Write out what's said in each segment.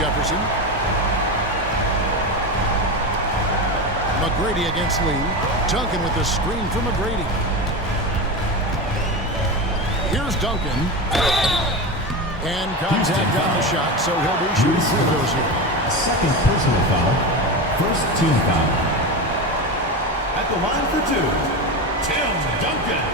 Jefferson. McGrady against Lee. Duncan with the screen for McGrady. Here's Duncan. And contact on the shot, so he'll be shooting free throws here. Second personal foul. First team foul. At the line for two, Tim Duncan.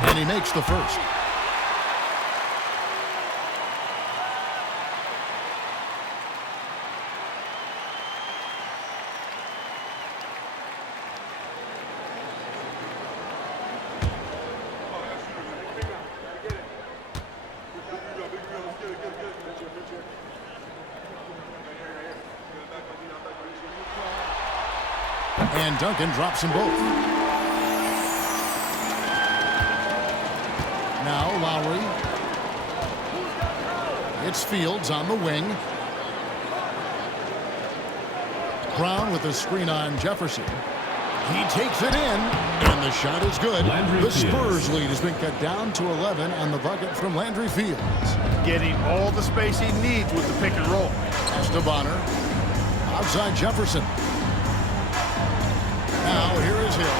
And he makes the first. And Duncan drops them both. Now Lowry. It's Fields on the wing. Brown with the screen on Jefferson. He takes it in, and the shot is good. The Spurs lead has been cut down to 11 on the bucket from Landry Fields. Getting all the space he needs with the pick and roll. Pass to Bonner. Outside Jefferson. Now here is Hill.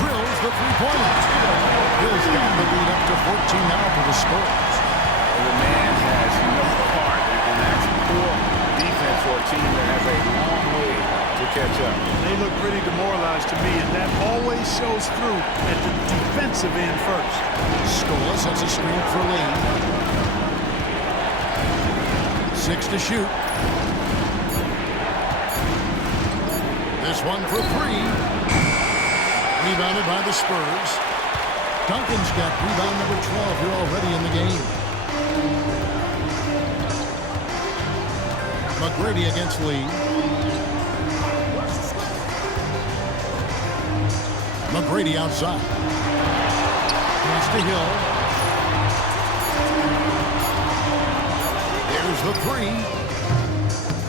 Drills the three-pointer. Hill's got the lead up to 14 now for the Spurs. The man has no heart, and that's poor defense for a team that has a long way to catch up. They look pretty demoralized to me, and that always shows through at the defensive end first. Scola sets a screen for Lee. 6 to shoot. This one for 3. Rebounded by the Spurs. Duncan's got rebound number 12 here already in the game. McGrady against Lee. McGrady outside. Pass to Hill. There's the 3.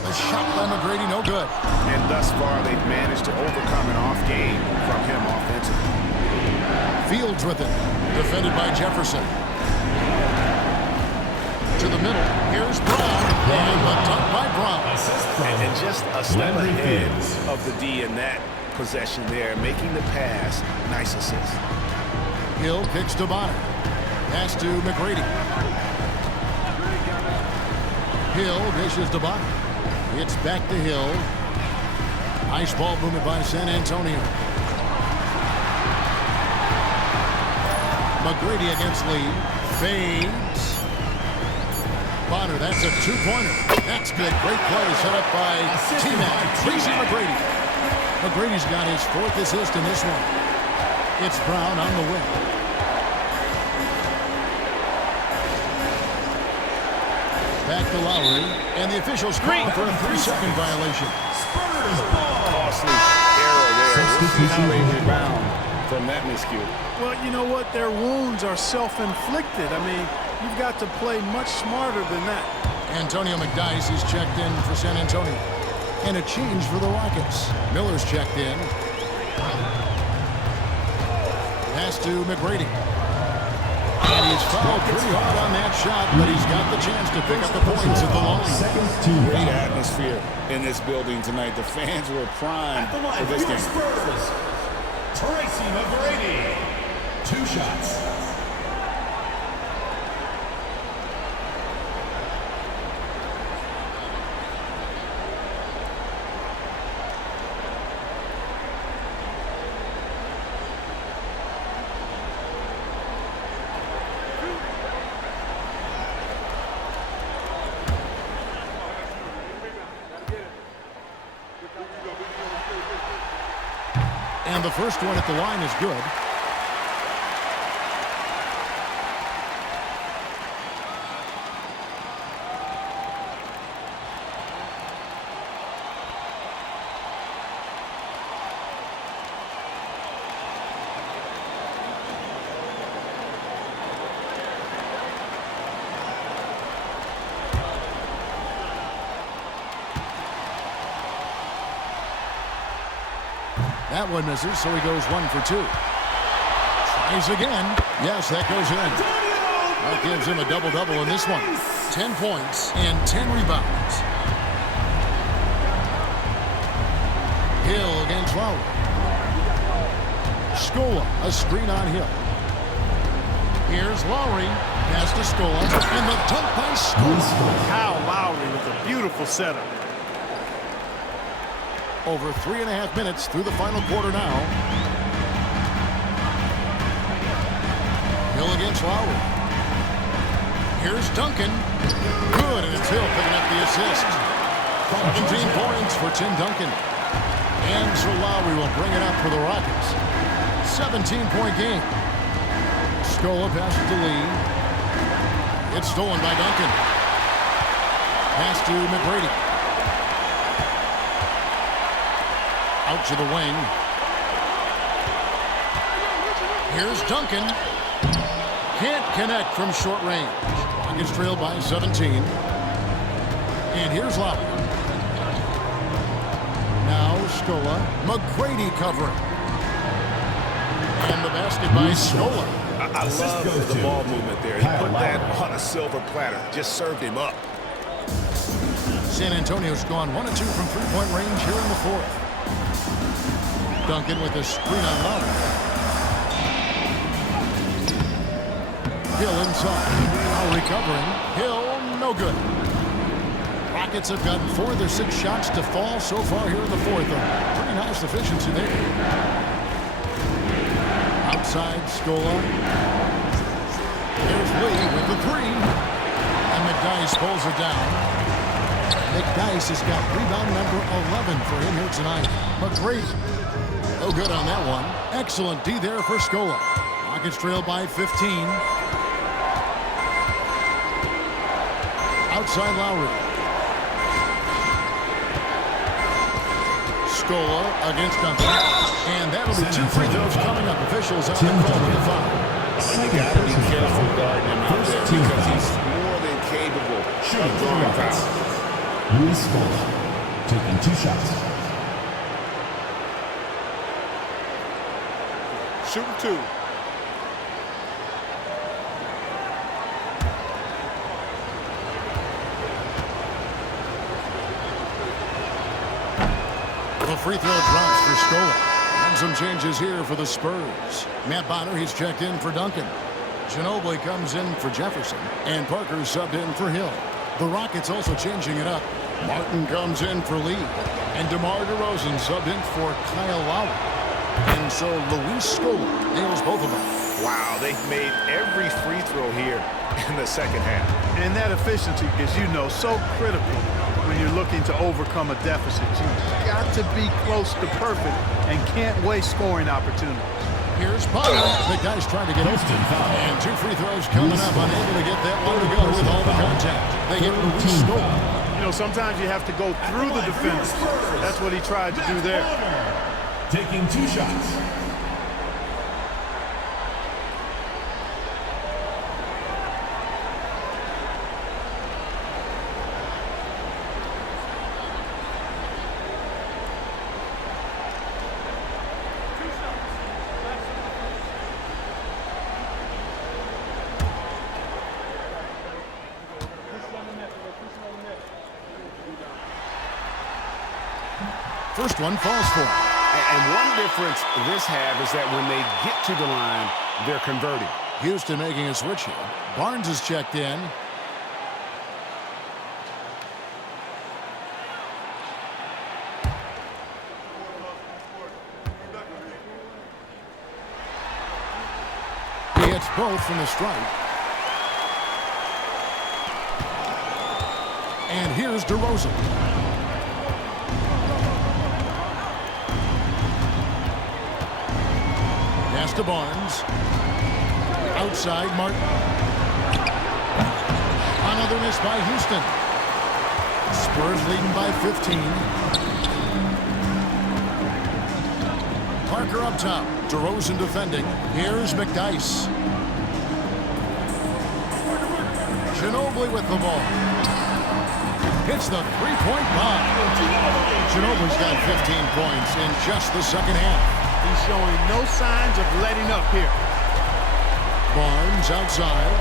The shot by McGrady, no good. And thus far, they've managed to overcome an off game from him offensively. Fields with it. Defended by Jefferson. To the middle. Here's Brown. And the dunk by Brown. And just a step ahead of the D in that possession there, making the pass. Nice assist. Hill kicks to Bonner. Pass to McGrady. Hill dishes to Bonner. It's back to Hill. Nice ball movement by San Antonio. McGrady against Lee. Fades. Bonner, that's a two-pointer. That's good. Great play set up by T-Mac. Tracy McGrady. McGrady's got his 4th assist in this one. It's Brown on the wing. Back to Lowry, and the officials call for a 3-second violation. Costly error there. How they rebound from that miscue. Well, you know what? Their wounds are self-inflicted. I mean, you've got to play much smarter than that. Antonio McDyess is checked in for San Antonio. And a change for the Rockets. Miller's checked in. Pass to McGrady. And he's fouled pretty hard on that shot, but he's got the chance to pick up the points at the line. Great atmosphere in this building tonight. The fans were primed for this game. Tracy McGrady. 2 shots. And the first one at the line is good. That one misses, so he goes 1 for 2. Tries again. Yes, that goes in. That gives him a double-double in this one. 10 points and 10 rebounds. Hill against Lowry. Scola, a screen on Hill. Here's Lowry. Pass to Scola. And the dunk by Scola. Kyle Lowry with a beautiful setup. Over 3.5 minutes through the final quarter now. Hill against Lowry. Here's Duncan. Good, and it's Hill picking up the assist. 17 points for Tim Duncan. And so Lowry will bring it up for the Rockets. 17-point game. Scola passes to Lee. It's stolen by Duncan. Pass to McGrady. Out to the wing. Here's Duncan. Can't connect from short range. Rockets trailed by 17. And here's Lowry. Now Scola. McGrady covering. And the basket by Scola. I love the ball movement there. He put that on a silver platter. Just served him up. San Antonio's gone 1 of 2 from three-point range here in the fourth. Duncan with a screen on Lowry. Hill inside. Lowry covering. Hill, no good. Rockets have gotten 4 of their 6 shots to fall so far here in the fourth. A pretty nice efficiency there. Outside, Scola. There's Lee with the 3. And McDyess pulls it down. McDyess has got rebound number 11 for him here tonight. McGrady. No good on that one. Excellent D there for Scola. Rockets trail by 15. Outside Lowry. Scola against Duncan. And that'll be 2 free throws coming up. Officials on the call for the foul. You got to be careful guarding him out there because he's more than capable of drawing fouls. Luis Scola taking 2 shots. Shooting 2. The free throw drops for Scola. And some changes here for the Spurs. Matt Bonner, he's checked in for Duncan. Ginobili comes in for Jefferson. And Parker subbed in for Hill. The Rockets also changing it up. Martin comes in for Lee. And DeMar DeRozan subbed in for Kyle Lowry. And so Luis Scola nails both of them. Wow, they've made every free throw here in the second half. And that efficiency is, you know, so critical when you're looking to overcome a deficit. You've got to be close to perfect and can't waste scoring opportunities. Here's Bonner. The guy's trying to get open. And 2 free throws coming up. Unable to get that one to go with all the contact. They get Luis Scola. You know, sometimes you have to go through the defense. That's what he tried to do there. Taking 2 shots. First one falls for him. And one difference this half is that when they get to the line, they're converting. Houston making a switch here. Barnes is checked in. He hits both from the stripe. And here's DeRozan. Pass to Barnes. Outside, Martin. Another miss by Houston. Spurs leading by 15. Parker up top. DeRozan defending. Here's McDyess. Ginobili with the ball. hits the three-point bomb. Ginobili's got 15 points in just the second half. He's showing no signs of letting up here. Barnes outside.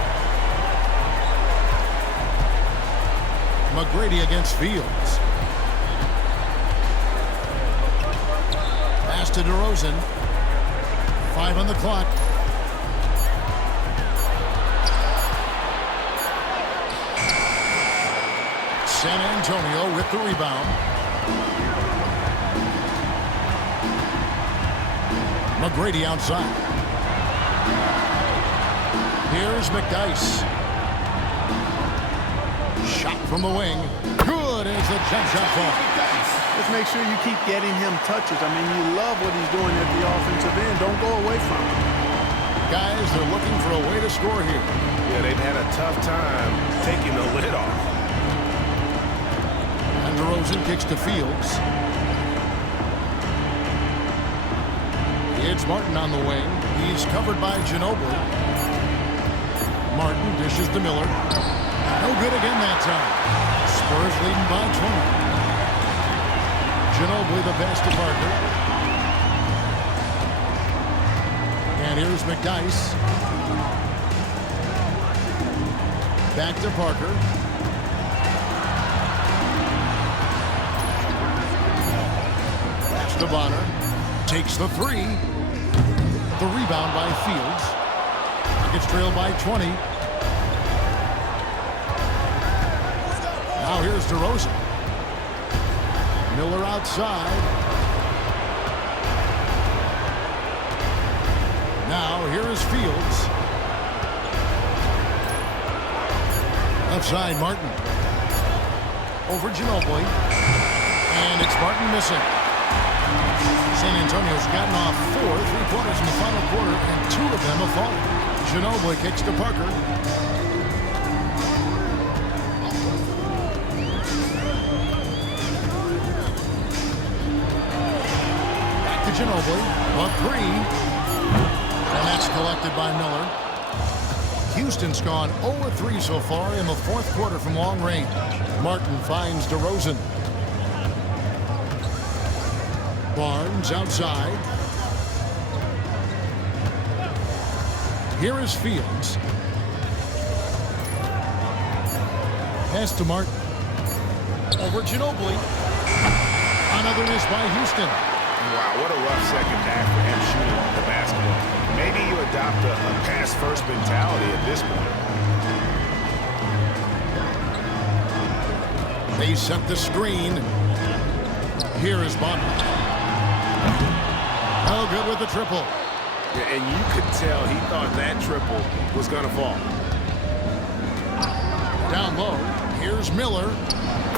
McGrady against Fields. Pass to DeRozan. 5 on the clock. San Antonio with the rebound. McGrady outside. Here's McDyess. Shot from the wing. Good as the jump shot falls. Just make sure you keep getting him touches. I mean, you love what he's doing at the offensive end. Don't go away from him. Guys, they're looking for a way to score here. Yeah, they've had a tough time taking the lid off. And DeRozan kicks to Fields. It's Martin on the wing. He's covered by Ginobili. Martin dishes to Miller. No good again that time. Spurs leading by 20. Ginobili the pass to Parker. And here's McDyess. Back to Parker. Pass to Bonner. Takes the three. The rebound by Fields. Gets trailed by 20. Now here's DeRozan. Miller outside. Now here is Fields. Left side, Martin. Over Ginobili. And it's Martin missing. San Antonio's gotten off 4 3-pointers in the final quarter, and 2 of them have fallen. Ginobili kicks to Parker. Back to Ginobili. A 3. And that's collected by Miller. Houston's gone 0-3 so far in the fourth quarter from long range. Martin finds DeRozan. Barnes outside. Here is Fields. Pass to Martin. Over Ginobili. Another miss by Houston. Wow, what a rough second half for him shooting the basketball. Maybe you adopt a pass-first mentality at this point. They set the screen. Here is Bonner. Oh, good with the triple. Yeah, and you could tell he thought that triple was going to fall. Down low, here's Miller.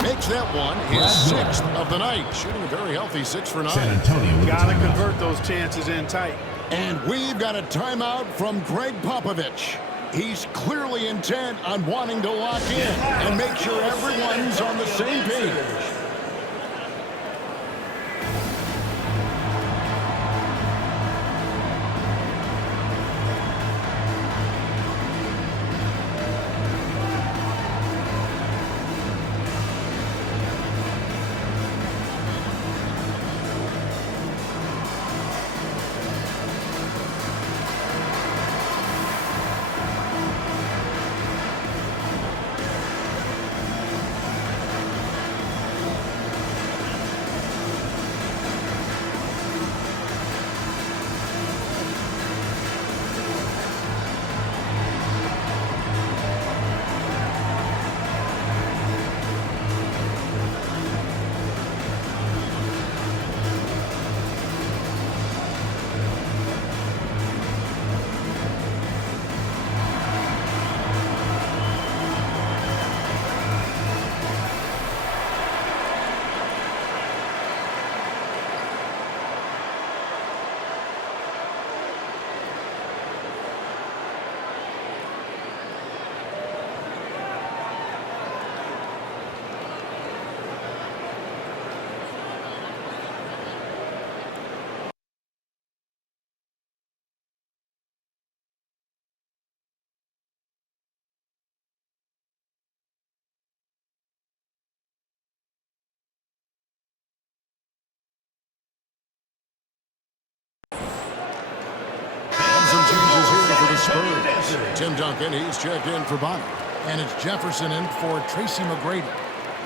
Makes that one his 6th of the night. Shooting a very healthy 6 for 9. San Antonio with Got to the timeout. convert those chances in tight. And we've got a timeout from Greg Popovich. He's clearly intent on wanting to lock in and make sure everyone's on the same page. Spurs. Tim Duncan, he's checked in for Bonner. And it's Jefferson in for Tracy McGrady.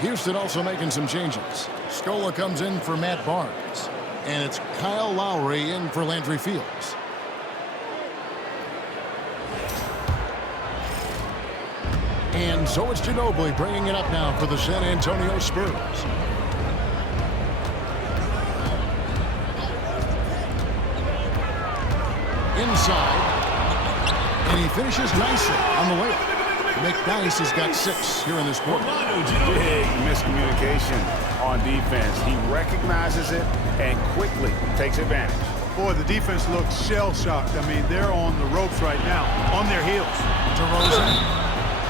Houston also making some changes. Scola comes in for Matt Barnes. And it's Kyle Lowry in for Landry Fields. And so it's Ginobili bringing it up now for the San Antonio Spurs. Inside. And he finishes nicely on the layup. McNice has got 6 here in this quarter. Big miscommunication on defense. He recognizes it and quickly takes advantage. Boy, the defense looks shell-shocked. I mean, they're on the ropes right now, on their heels. DeRozan.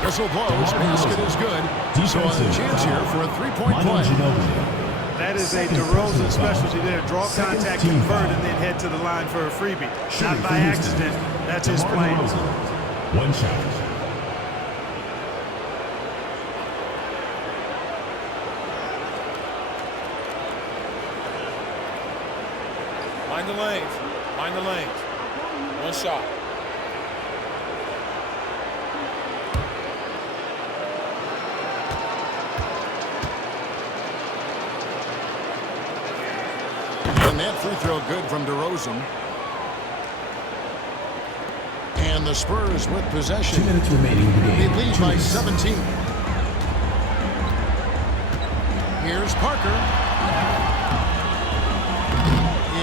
Whistle blows. Basket is good. So a chance here for a three-point play. That is a DeRozan specialty there. Draw contact, convert, and then head to the line for a freebie. Not by accident. That's his plan. One shot. Mind the lanes. Mind the lanes. One shot. And that free throw good from DeRozan. And the Spurs with possession. 2 minutes remaining in the They game. lead by 17. Here's Parker.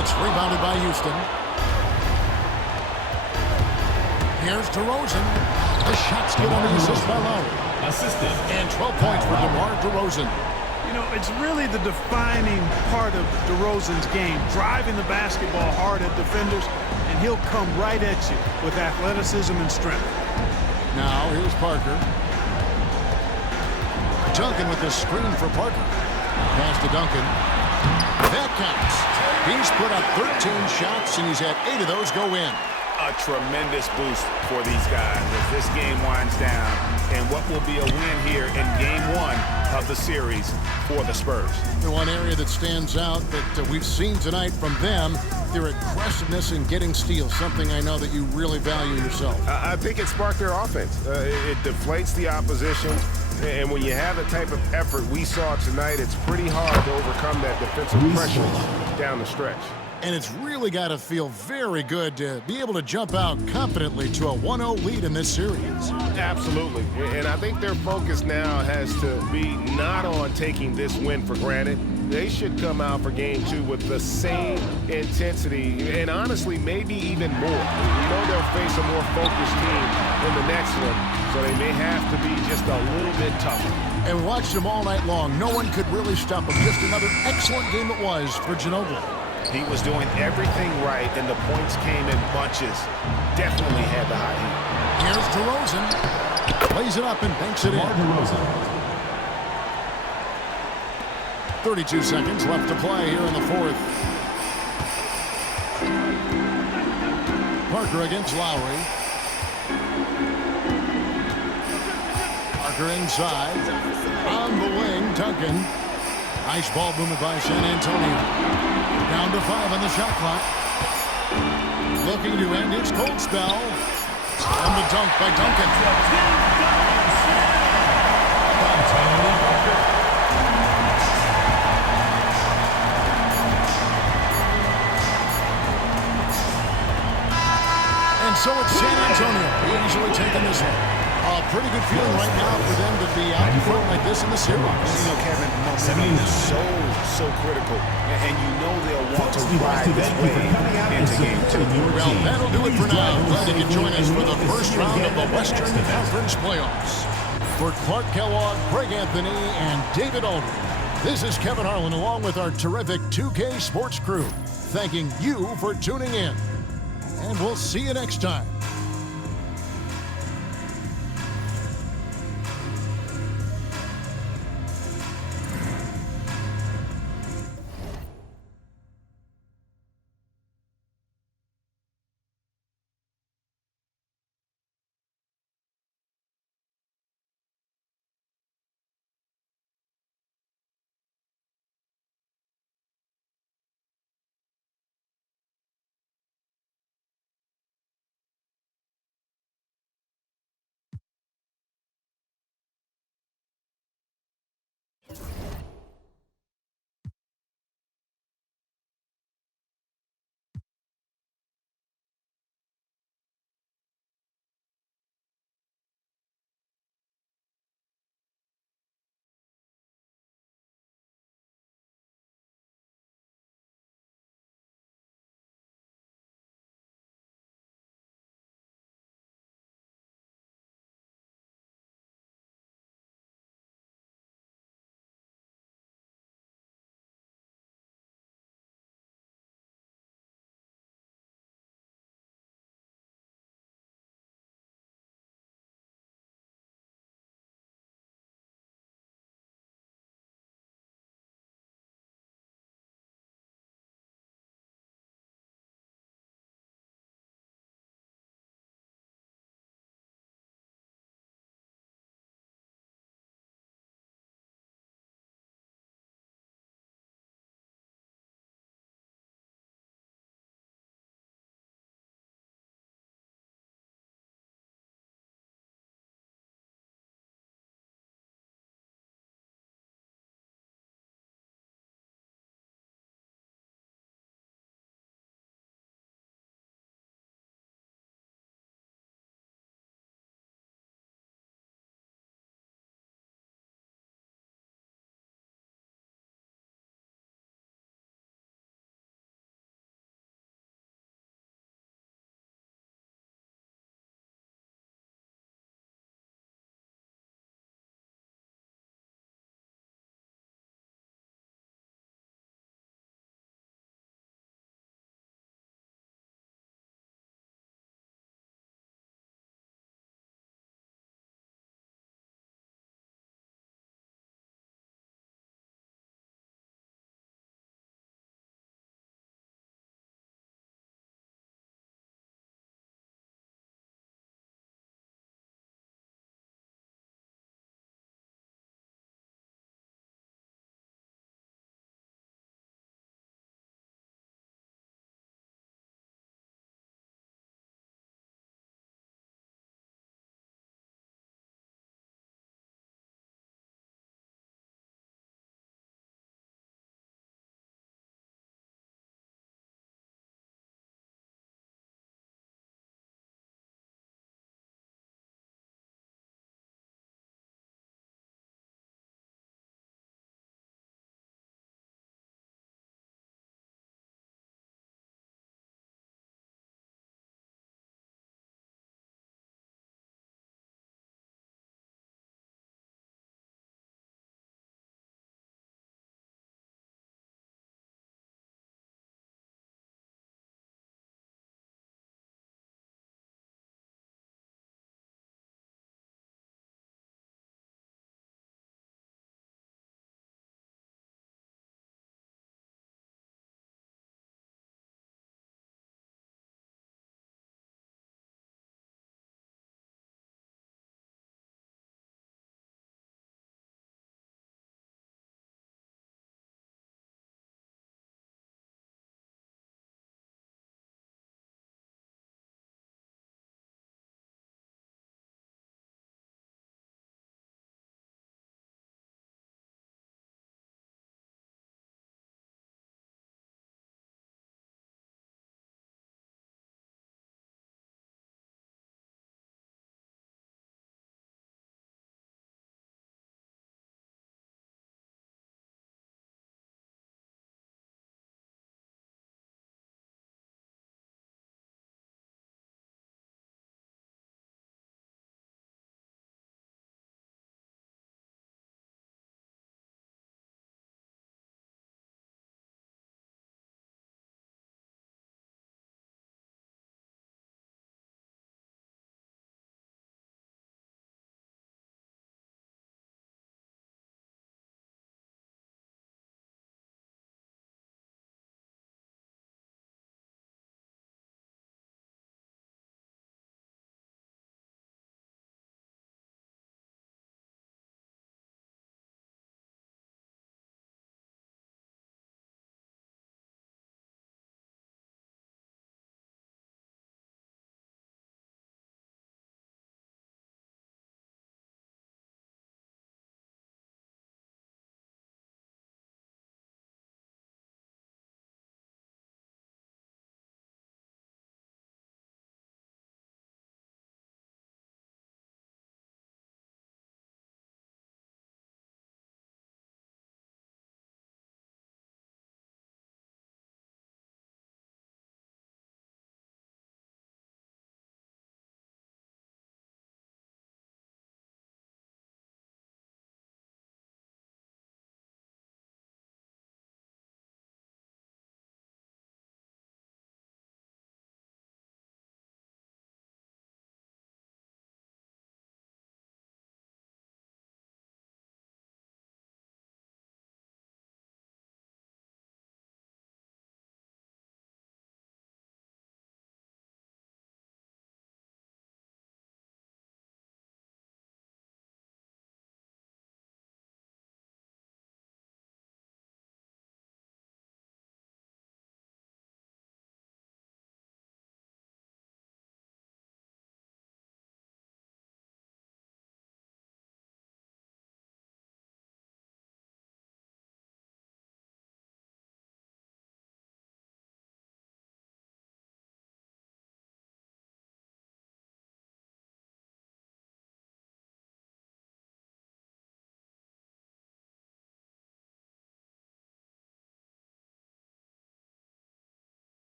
It's rebounded by Houston. Here's DeRozan. The shot's good on the assist by Lowry. Assisted. And 12 points for DeMar DeRozan. You know, it's really the defining part of DeRozan's game, driving the basketball hard at defenders, and he'll come right at you with athleticism and strength. Now, here's Parker. Duncan with the screen for Parker. Pass to Duncan. That counts. He's put up 13 shots, and he's had 8 of those go in. A tremendous boost for these guys as this game winds down and what will be a win here in Game 1 of the series for the Spurs. The one area that stands out that we've seen tonight from them, their aggressiveness in getting steals, something I know that you really value yourself. I think it sparked their offense. It deflates the opposition, and when you have the type of effort we saw tonight, it's pretty hard to overcome that defensive pressure down the stretch. And it's really got to feel very good to be able to jump out confidently to a 1-0 lead in this series. Absolutely. And I think their focus now has to be not on taking this win for granted. They should come out for Game 2 with the same intensity and honestly maybe even more. We know they'll face a more focused team in the next one, so they may have to be just a little bit tougher. And watched them all night long. No one could really stop them. Just another excellent game it was for Ginobili. He was doing everything right, and the points came in bunches. Definitely had the high heat. Here's DeRozan. Plays it up and banks it in. 32 seconds left to play here in the fourth. Parker against Lowry. Parker inside. On the wing, Duncan. Nice ball movement by San Antonio. Down to 5 on the shot clock. Looking to end its cold spell. And the dunk by Duncan. And so it's San Antonio easily taking this one. A pretty good feeling right now for them to be out in front like this in the series. You know, Kevin, momentum is so critical, and you know they'll want to ride this way into Game 2. Well, that'll do it for now. Glad you could join us for the first round of the Western Conference playoffs. For Clark Kellogg, Greg Anthony, and David Aldridge, this is Kevin Harlan along with our terrific 2K Sports crew, thanking you for tuning in. And we'll see you next time.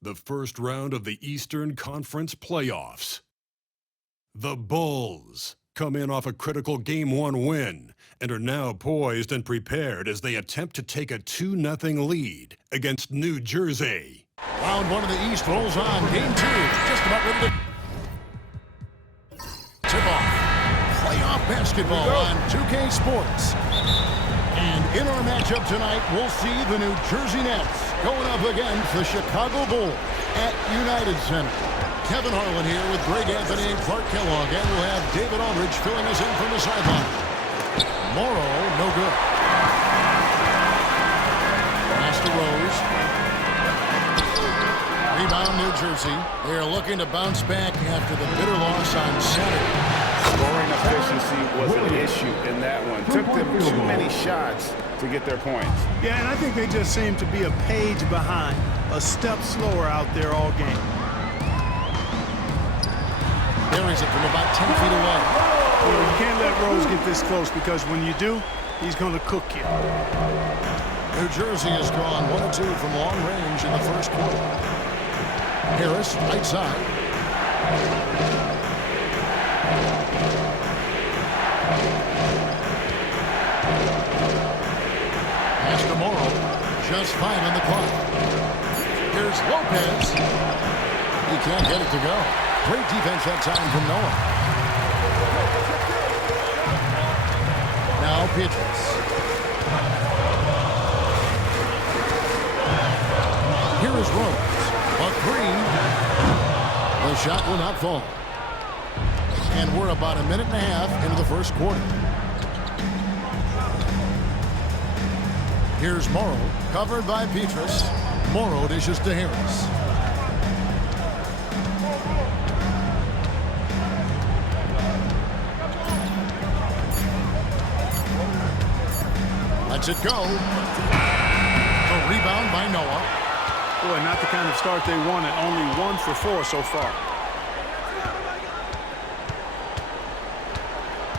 the first round of the Eastern Conference playoffs. The Bulls come in off a critical Game 1 win and are now poised and prepared as they attempt to take a 2-0 lead against New Jersey. Round 1 of the East rolls on. Game 2 just about ready to tip off. Playoff basketball on 2K Sports. And in our matchup tonight, we'll see the New Jersey Nets going up against the Chicago Bulls at United Center. Kevin Harlan here with Greg Anthony and Clark Kellogg, and we'll have David Aldridge filling us in from the sideline. Morrow, no good. Pass to Rose. Rebound, New Jersey. They are looking to bounce back after the bitter loss on Saturday. Scoring efficiency was an issue in that one. Took them too many shots to get their points. Yeah, and I think they just seem to be a page behind, a step slower out there all game. Buries it from about 10 feet away. Well, you can't let Rose get this close because when you do, he's going to cook you. New Jersey has gone 1 of 2 from long range in the first quarter. Harris, right side. Pass to Morrow. Just 5 on the clock. Here's Lopez. He can't get it to go. Great defense that time from Noah. Now Petrus. Here is Rose. A three. The shot will not fall. And we're about a minute and a half into the first quarter. Here's Morrow, covered by Petrus. Morrow dishes to Harris. Lets it go. A rebound by Noah. Boy, not the kind of start they wanted. Only 1 for 4 so far.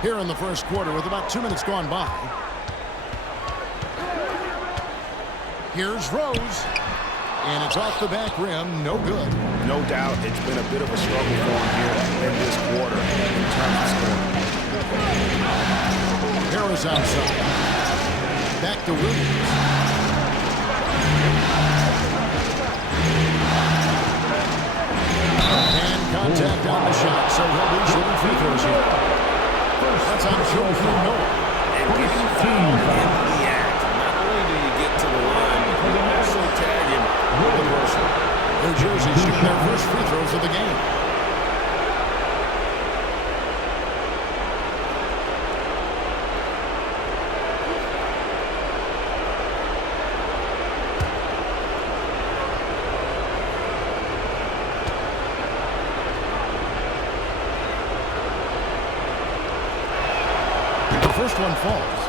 Here in the first quarter with about 2 minutes gone by. Here's Rose. And it's off the back rim. No good. No doubt it's been a bit of a struggle for him here in this quarter in terms of scoring. Harris outside. Back to Williams. And contact on the shot, so he'll be shooting free throws here. That's on Joakim Noah. And getting fouled in the act. Not only do you get to the line, but you also tag him with the personal. New Jersey shooting their first free throws of the game. First one falls.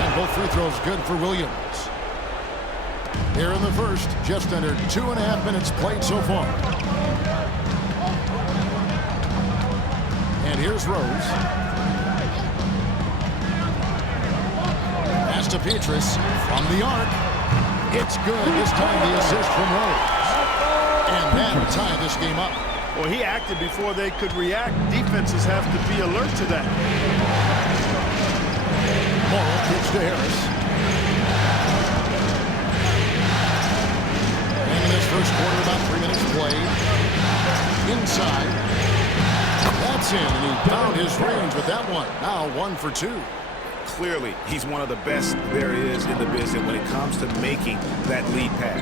And both free throws good for Williams. Here in the first, just under 2.5 minutes played so far. And here's Rose. Pass to Petrus from the arc. It's good. This time the assist from Rose. And that'll tie this game up. Well, he acted before they could react. Defenses have to be alert to that. Morrow kicks to Harris. First quarter, about 3 minutes played. Inside. That's in, and he found his range with that one. Now 1 for 2. Clearly, he's one of the best there is in the business when it comes to making that lead pass.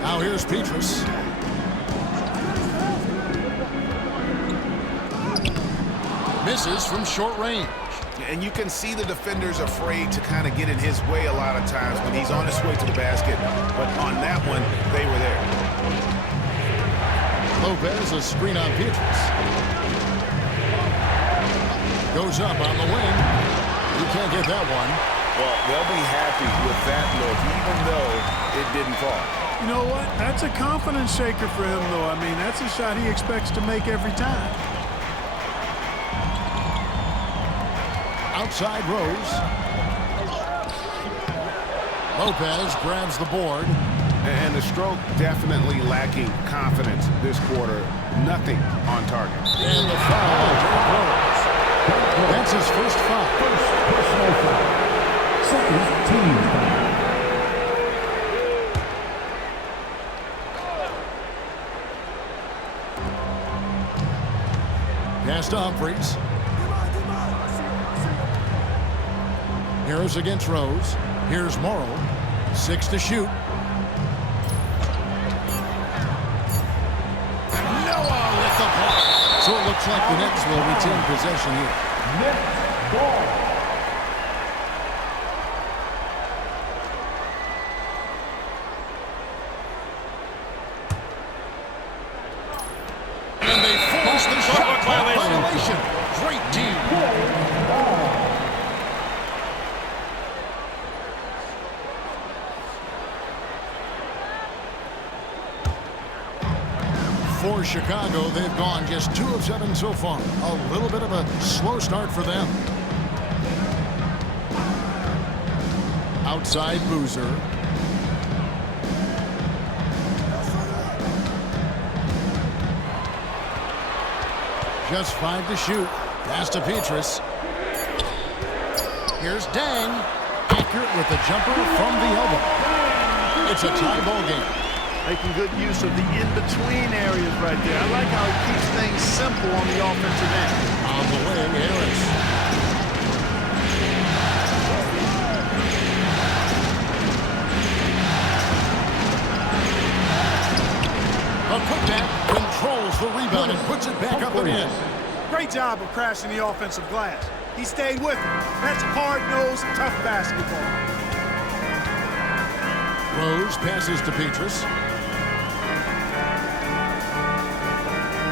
Now here's Petrus. Misses from short range. And you can see the defenders afraid to kind of get in his way a lot of times when he's on his way to the basket. But on that one, they were there. Lopez, a screen on Petrus. Goes up on the wing. He can't get that one. Well, they'll be happy with that look, even though it didn't fall. You know what? That's a confidence shaker for him, though. I mean, that's a shot he expects to make every time. Outside Rose. Lopez grabs the board. And the stroke definitely lacking confidence this quarter. Nothing on target. And the foul on Derrick Rose. That's his first foul. Personal foul. Second team foul. Pass to Humphries. Harris against Rose. Here's Morrow. 6 to shoot. Noah with the ball. So it looks like the Nets will retain possession here. Nets ball. And they force the shot clock violation. Great team. For Chicago, they've gone just 2 of 7 so far. A little bit of a slow start for them. Outside Boozer. Just 5 to shoot. Pass to Petrus. Here's Dang. Accurate with the jumper from the elbow. It's a tie ball game. Making good use of the in-between areas right there. I like how he keeps things simple on the offensive end. On the wing, Harris. A putback controls the rebound and puts it back up and in. Great job of crashing the offensive glass. He stayed with him. That's hard-nosed, tough basketball. Rose passes to Petrus.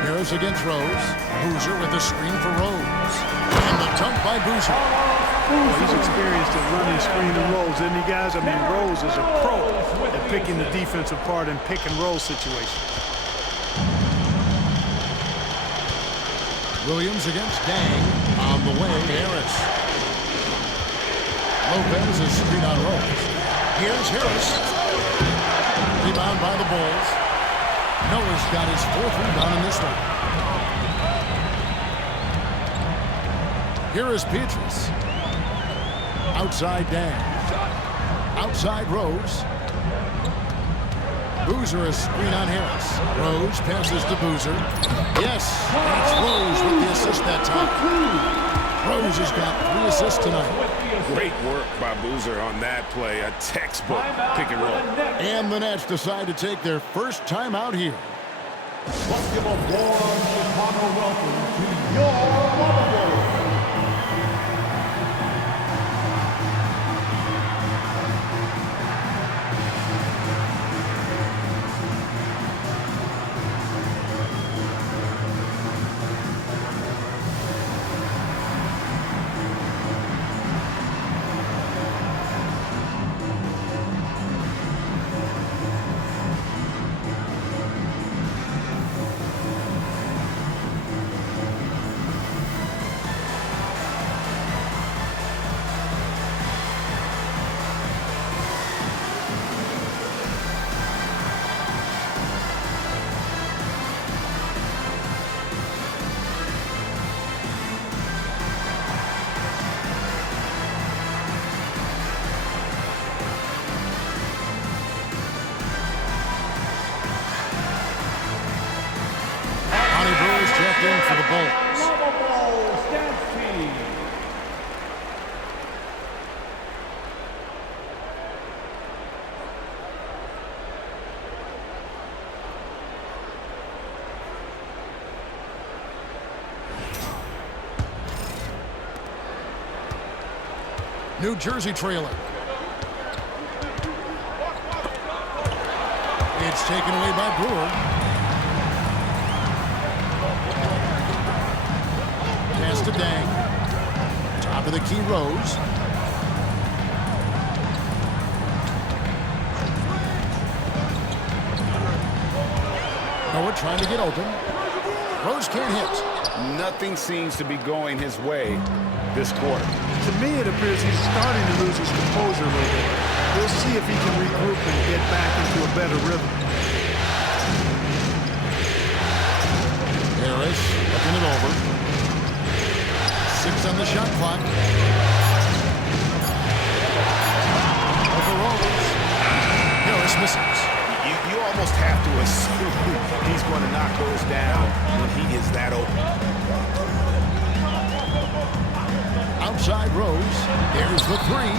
Harris against Rose. Boozer with the screen for Rose. And the dunk by Boozer. Well, he's experienced at running screen and rolls, isn't he, guys? I mean, Rose is a pro at picking the defensive part in pick-and-roll situations. Williams against Dang. On the wing, Harris. Lopez is screen on Rose. Here's Harris. Rebound by the Bulls. Noah's got his 4th rebound in this one. Here is Petrus. Outside Dang. Outside Rose. Boozer is screen on Harris. Rose passes to Boozer. Yes, that's Rose with the assist that time. Rose has got 3 assists tonight. Great work by Boozer on that play. A textbook pick and roll. And the Nets decide to take their first timeout here. Let's give a warm Chicago welcome to your motherboard. For the Bulls. New Jersey trailing. It's taken away by Brewer. Pass to Dang. Top of the key, Rose. Noah trying to get open. Rose can't hit. Nothing seems to be going his way this quarter. To me, it appears he's starting to lose his composure a little bit. We'll see if he can regroup and get back into a better rhythm. Harris looking it over. 6 on the shot clock. Over Rose. Harris misses. You almost have to assume he's going to knock those down when he is that open. Outside Rose. There's the 3.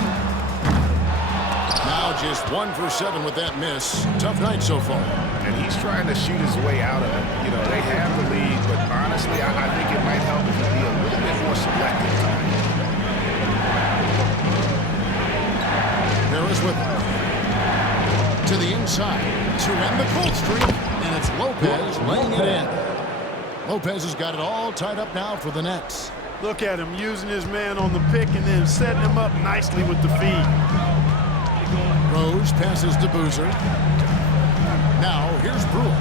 Now just 1 for 7 with that miss. Tough night so far. And he's trying to shoot his way out of it. You know, they have the lead, but honestly, I think it might help if he be a little bit more selective tonight. Harris with it. To the inside to end the cold streak, and it's Lopez laying it in. Lopez has got it all tied up now for the Nets. Look at him using his man on the pick and then setting him up nicely with the feed. Rose passes to Boozer. Now here's Brewer.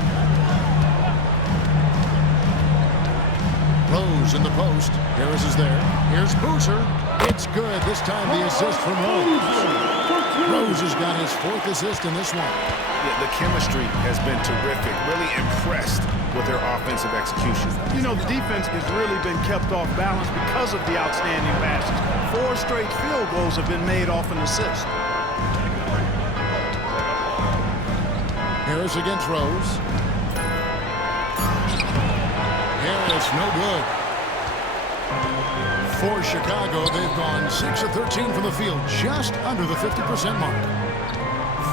Rose in the post. Harris is there. Here's Boozer. It's good. This time the assist from Rose. Rose has got his 4th assist in this one. Yeah, the chemistry has been terrific. Really impressed with their offensive execution. You know, the defense has really been kept off balance because of the outstanding passes. 4 straight field goals have been made off an assist. Harris against Rose. Harris, no good. For Chicago, they've gone 6 of 13 from the field, just under the 50% mark.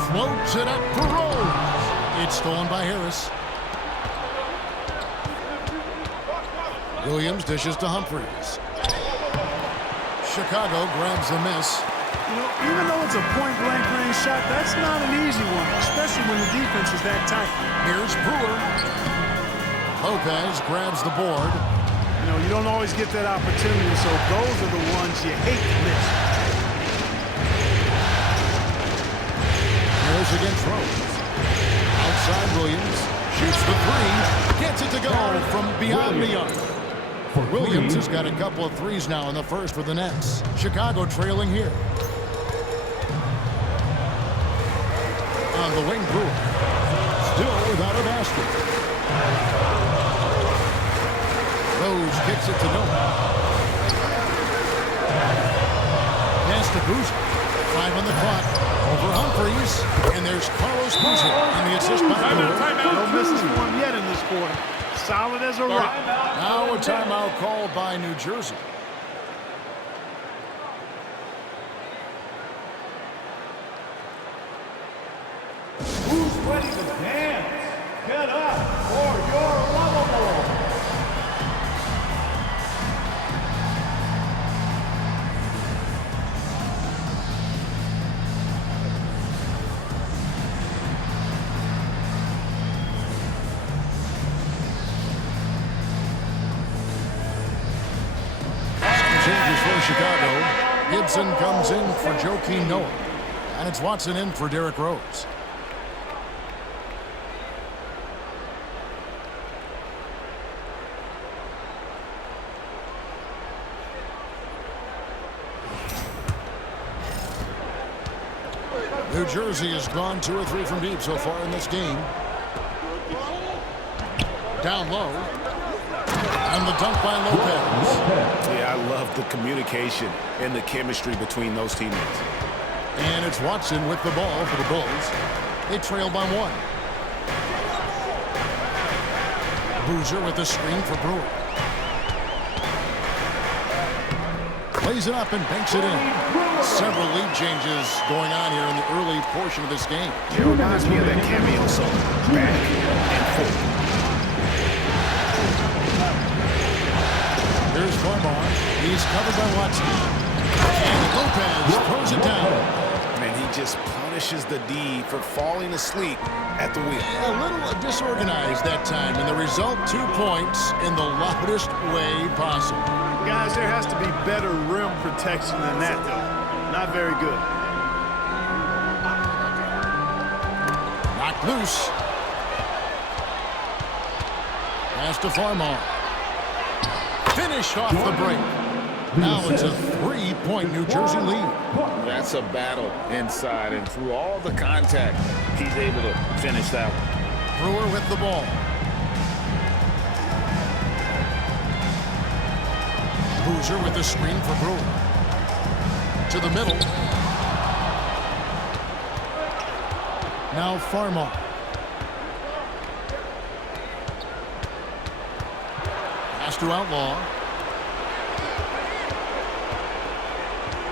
Floats it up for Rose. It's stolen by Harris. Williams dishes to Humphries. Chicago grabs the miss. You know, even though it's a point-blank range shot, that's not an easy one, especially when the defense is that tight. Here's Brewer. Lopez grabs the board. You know, you don't always get that opportunity, so those are the ones you hate to miss. Harris against Rose. Outside Williams. Shoots the 3. Gets it to go from beyond the arc. Williams has got a couple of threes now in the first for the Nets. Chicago trailing here. On the wing, Brewer. Still without a basket. Rose kicks it to Noah. Pass to Boozer. 5 on the clock. Over Humphries. And there's Carlos Boozer. And the assist by Brewer. No misses for him yet in this quarter. Solid as a rock. Now a timeout called by New Jersey. Who's ready to dance? Get up for your lovable. Changes for Chicago. Gibson comes in for Joakim Noah. And it's Watson in for Derrick Rose. New Jersey has gone 2 or 3 from deep so far in this game. Down low. And the dunk by Lopez. Yeah, I love the communication and the chemistry between those teammates. And it's Watson with the ball for the Bulls. They trail by 1. Boozer with the screen for Brewer. Plays it up and banks it in. Several lead changes going on here in the early portion of this game. It reminds me of that cameo song, back and forth. Here's Farmar. He's covered by Watson. And Lopez throws it down. And he just punishes the D for falling asleep at the wheel. A little disorganized that time, and the result 2 points in the loudest way possible. Guys, there has to be better rim protection than that, though. Not very good. Knocked loose. Pass to Farmar. Finished off the break. Now it's a 3-point New Jersey lead. That's a battle inside, and through all the contact, he's able to finish that one. Brewer with the ball. Boozer with the screen for Brewer. To the middle. Now Farmar. Pass to Outlaw.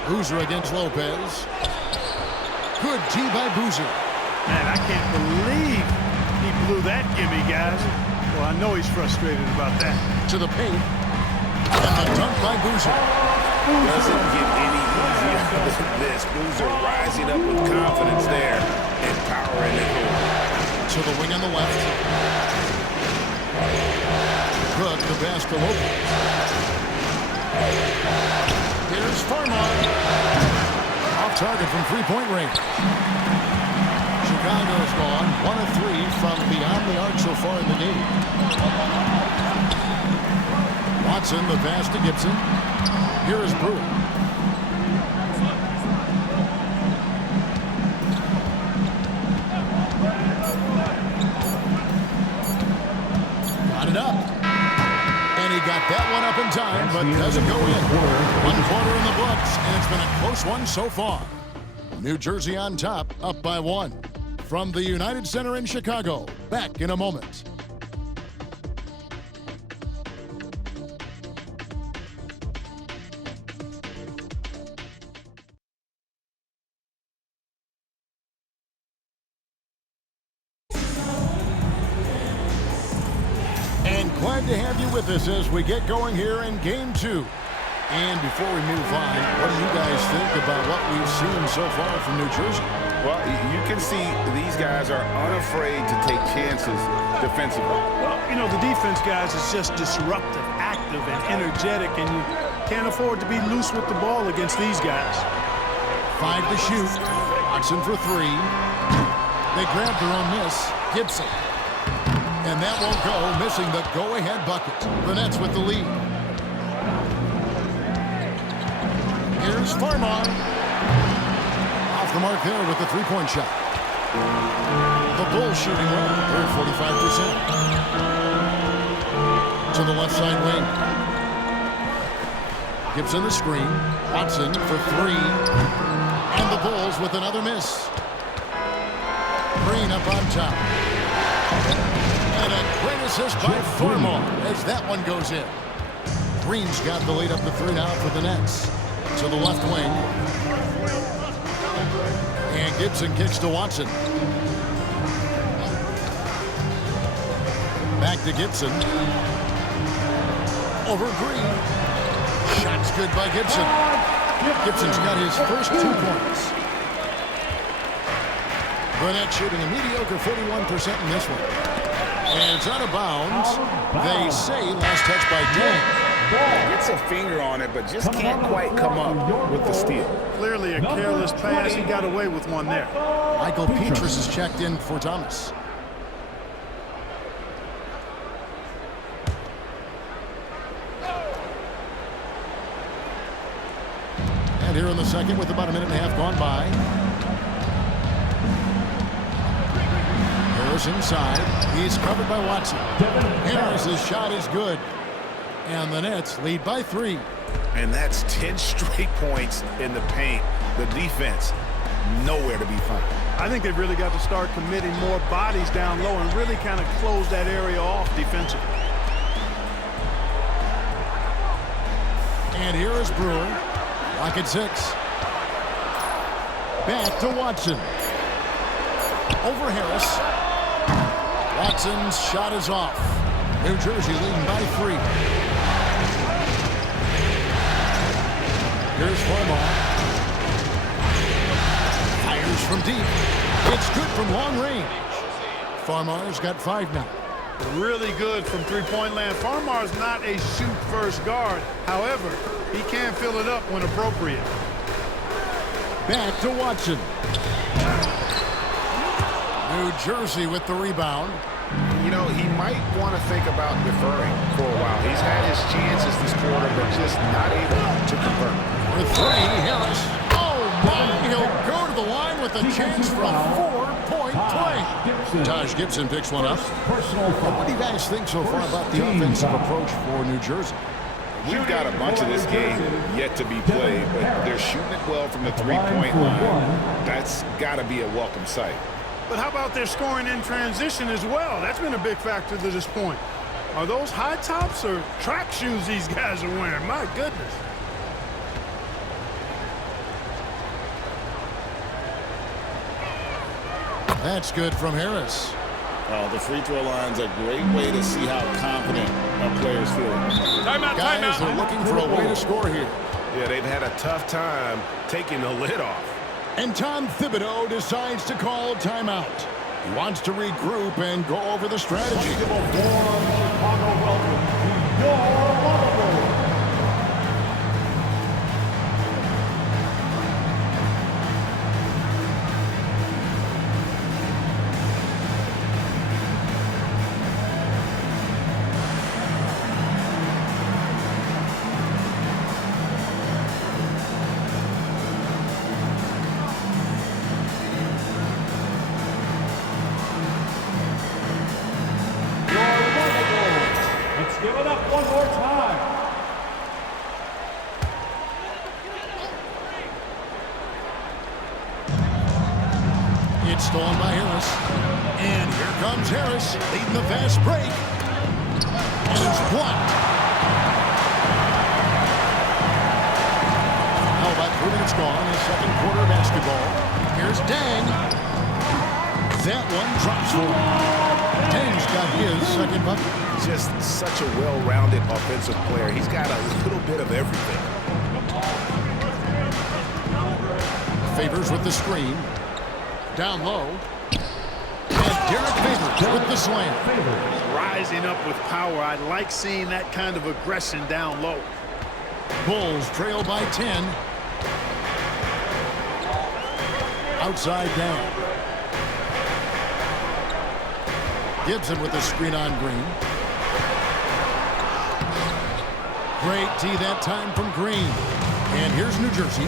Boozer against Lopez. Good D by Boozer. Man, I can't believe he blew that gimme, guys. Well, I know he's frustrated about that. To the paint. And the dunk by Boozer. Doesn't get any easier than this. Boozer rising up with confidence there and power in it. To the wing on the left. Cook the pass to Lopez. Here's Farmar. Off target from three-point range. Chicago's gone 1 of 3 from beyond the arc so far in the game. Watson, the pass to Gibson. Here is Brewer. Got it up. And he got that one up in time, but doesn't go in. 1 quarter in the books, and it's been a close one so far. New Jersey on top, up by 1. From the United Center in Chicago, back in a moment. And glad to have you with us as we get going here in Game 2. And before we move on, what do you guys think about what we've seen so far from New Jersey? Well, you can see these guys are unafraid to take chances defensively. Well, you know, the defense, guys, is just disruptive, active, and energetic, and you can't afford to be loose with the ball against these guys. 5 to shoot. Watson for 3. They grab their own miss. Gibson. And that won't go, missing the go-ahead bucket. The Nets with the lead. Here's Farmar. Off the mark there with the three-point shot. The Bulls shooting well. They're at 45%. To the left side wing. Gibson the screen. Watson for 3. And the Bulls with another miss. Green up on top. And a great assist by Farmar as that one goes in. Green's got the lead up to 3 now for the Nets. To the left wing. And Gibson kicks to Watson. Back to Gibson. Over Green. Shot's good by Gibson. Gibson's got his first 2 points. The Nets shooting a mediocre 41% in this one. And it's out of bounds. They say last touch by Deng. Gets a finger on it, but just can't quite come up with the steal. Clearly a careless pass. He got away with one there. Michael Petrus is checked in for Thomas. And here in the second with about a minute and a half gone by. Harris inside. He's covered by Watson. Harris's shot is good. And the Nets lead by 3. And that's 10 straight points in the paint. The defense, nowhere to be found. I think they've really got to start committing more bodies down low and really kind of close that area off defensively. And here is Brewer. Rocket 6. Back to Watson. Over Harris. Watson's shot is off. New Jersey leading by 3. Here's Farmar. Fires from deep. It's good from long range. Farmar's got 5 now. Really good from three-point land. Farmar's not a shoot-first guard. However, he can fill it up when appropriate. Back to Watson. New Jersey with the rebound. You know, he might want to think about deferring for a while. He's had his chances this quarter, but just not able to convert. For three, Harris. Oh, my! He'll go to the line with a chance for a 4-point play. Taj Gibson picks one up. What do you guys think so far about the offensive approach for New Jersey? We've got a bunch of this game yet to be played, but they're shooting it well from the three-point line. That's got to be a welcome sight. But how about their scoring in transition as well? That's been a big factor to this point. Are those high tops or track shoes these guys are wearing? My goodness. That's good from Harris. The free throw line's a great way to see how confident our players feel. Timeout, Guys timeout. are looking for a way to score here. Yeah, they've had a tough time taking the lid off. And Tom Thibodeau decides to call timeout. He wants to regroup and go over the strategy. Give it up one more time. It's stolen by Harris. And here comes Harris, leading the fast break. And it's blocked. How about proving it's gone in second quarter basketball? Here's Dang. That one drops for him. Dang's got his second bucket. Just such a well-rounded offensive player. He's got a little bit of everything. Favors with the screen. Down low. And Derek Favors with the slam. Rising up with power. I like seeing that kind of aggression down low. Bulls trail by 10. Outside down. Gibson with the screen on Green. Great D that time from Green. And here's New Jersey.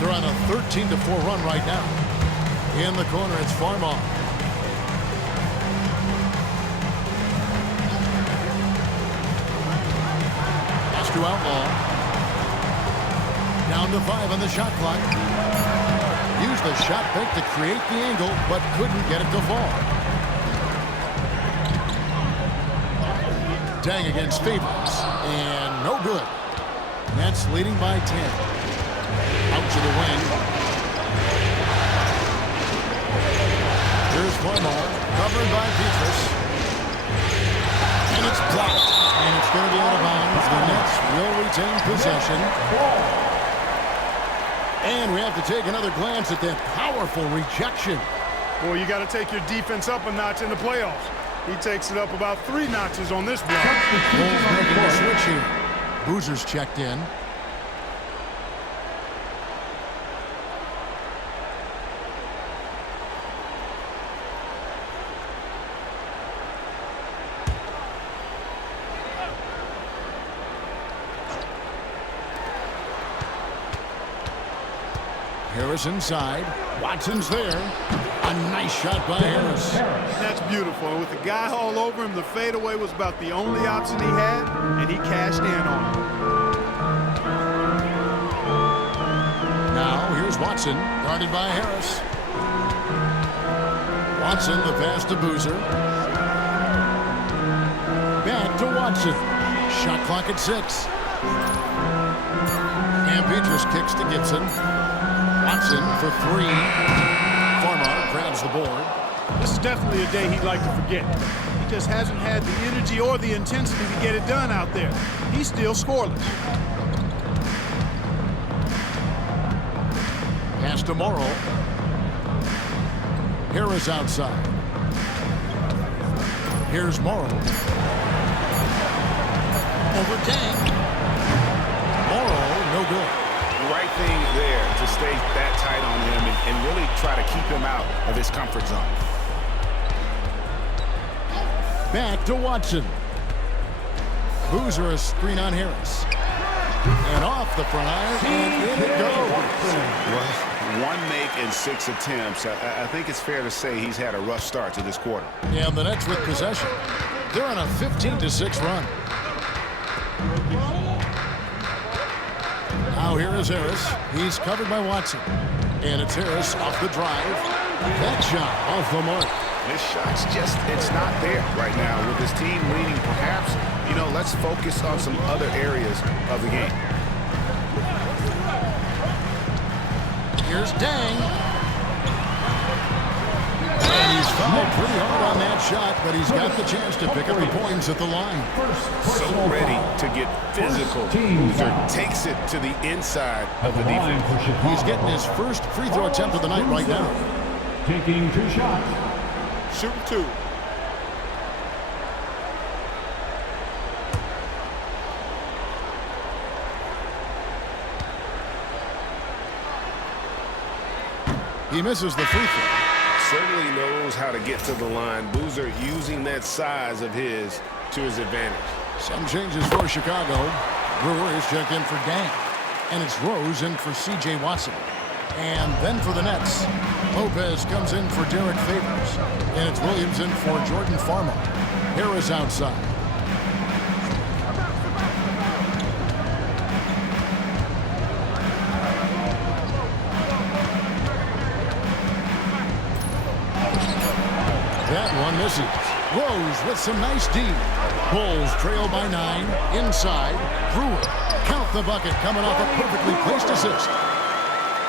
They're on a 13-4 run right now. In the corner, it's Farmar. Pass to Outlaw. Down to 5 on the shot clock. Used the shot fake to create the angle, but couldn't get it to fall. Dang against Favors, and no good. Nets leading by 10. Out to the wing. Here's Farmar, covered by Petrus. And it's blocked, and it's going to be out of bounds. The Nets will retain possession. And we have to take another glance at that powerful rejection. Boy, you got to take your defense up a notch in the playoffs. He takes it up about 3 notches on this block. Bulls making the switch here. Boozer's checked in. Harris inside. Watson's there. A nice shot by Harris. That's beautiful. With the guy all over him, the fadeaway was about the only option he had, and he cashed in on it. Now here's Watson, guarded by Harris. Watson, the pass to Boozer. Back to Watson. Shot clock at 6. And Petrus kicks to Gibson. Watson for 3. Farmar grabs the board. This is definitely a day he'd like to forget. He just hasn't had the energy or the intensity to get it done out there. He's still scoreless. Pass to Morrow. Harris outside. Here's Morrow. Over Dang. Morrow, no good. Right thing there to stay that tight on him and really try to keep him out of his comfort zone. Back to Watson. Boozer a screen on Harris. And off the front iron, and in it goes. One make in 6 attempts. I think it's fair to say he's had a rough start to this quarter. Yeah, and the Nets with possession. They're on a 15-6 run. Now here is Harris. He's covered by Watson. And it's Harris off the drive. That shot off the mark. This shot's just, it's not there right now with his team leading. Perhaps, let's focus on some other areas of the game. Here's Dang. And he's fouled pretty hard on that shot, but he's got the chance to pick up the points at the line. So ready to get physical. Boozer takes it to the inside of the defense. He's getting his first free throw attempt of the night right now. Taking 2 shots. Shooting 2. He misses the free throw. Certainly knows how to get to the line. Boozer using that size of his to his advantage. Some changes for Chicago. Brewers check in for Dang. And it's Rose in for C.J. Watson. And then for the Nets, Lopez comes in for Derek Favors. And it's Williams in for Jordan Farmer. Harris outside. That one misses. Rose with some nice D. Bulls trail by 9. Inside. Brewer. Count the bucket coming off a perfectly placed assist.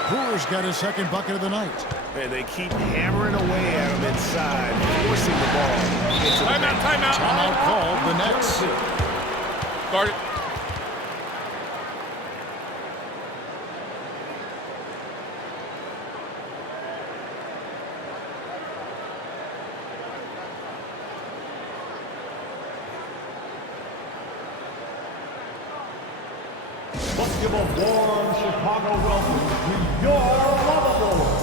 Brewer's got his second bucket of the night. And they keep hammering away at him inside, forcing the ball into the paint. Timeout. Timeout called. The Nets. Guard it. Let's give a warm Chicago welcome to your Lavaboard.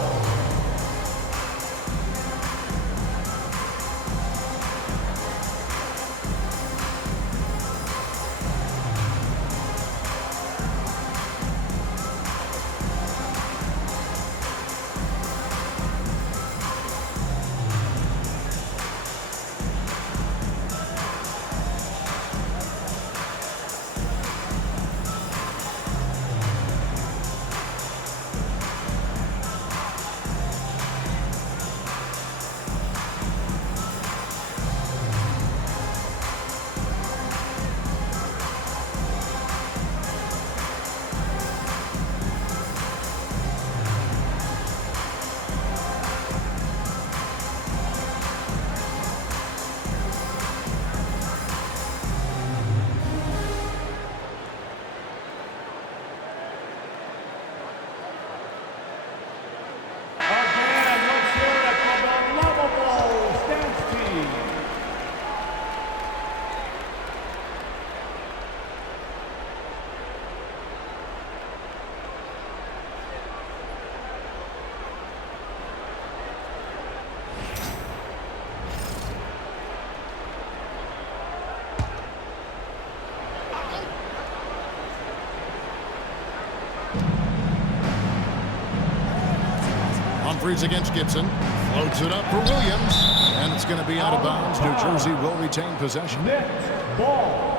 Humphries against Gibson. Floats it up for Williams. And it's going to be out of bounds. New Jersey will retain possession. Next ball.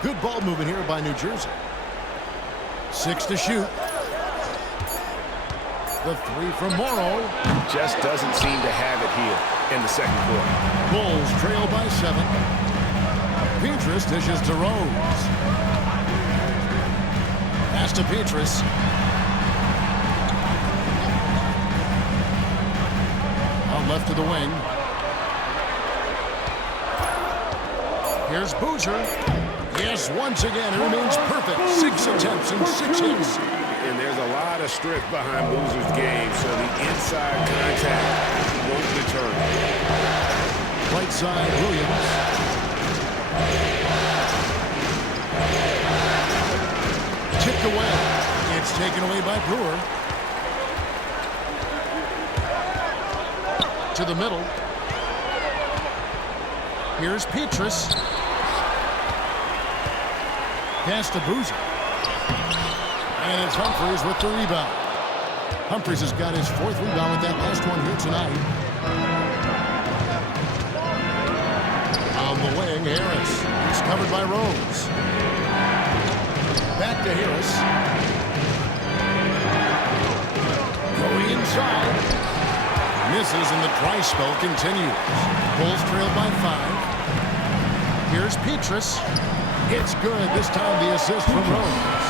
Good ball movement here by New Jersey. 6 to shoot. The 3 from Morrow. Just doesn't seem to have it here in the second quarter. Bulls trail by 7. Petrus dishes to Rose. Pass to Petrus. Out left to the wing. Here's Boozer. Yes, once again, it remains perfect. 6 attempts and 6 hits. And there's a lot of strength behind Boozer's game, so the inside contact won't deter him. Right side, Williams. Tipped away. It's taken away by Brewer. To the middle. Here's Petrus. Pass to Boozer. And it's Humphries with the rebound. Humphries has got his 4th rebound with that last one here tonight. On the wing, Harris. He's covered by Rose. Back to Harris. Going inside. Misses and the dry spell continues. Bulls trailed by 5. Here's Petrus. It's good. This time the assist from Rose.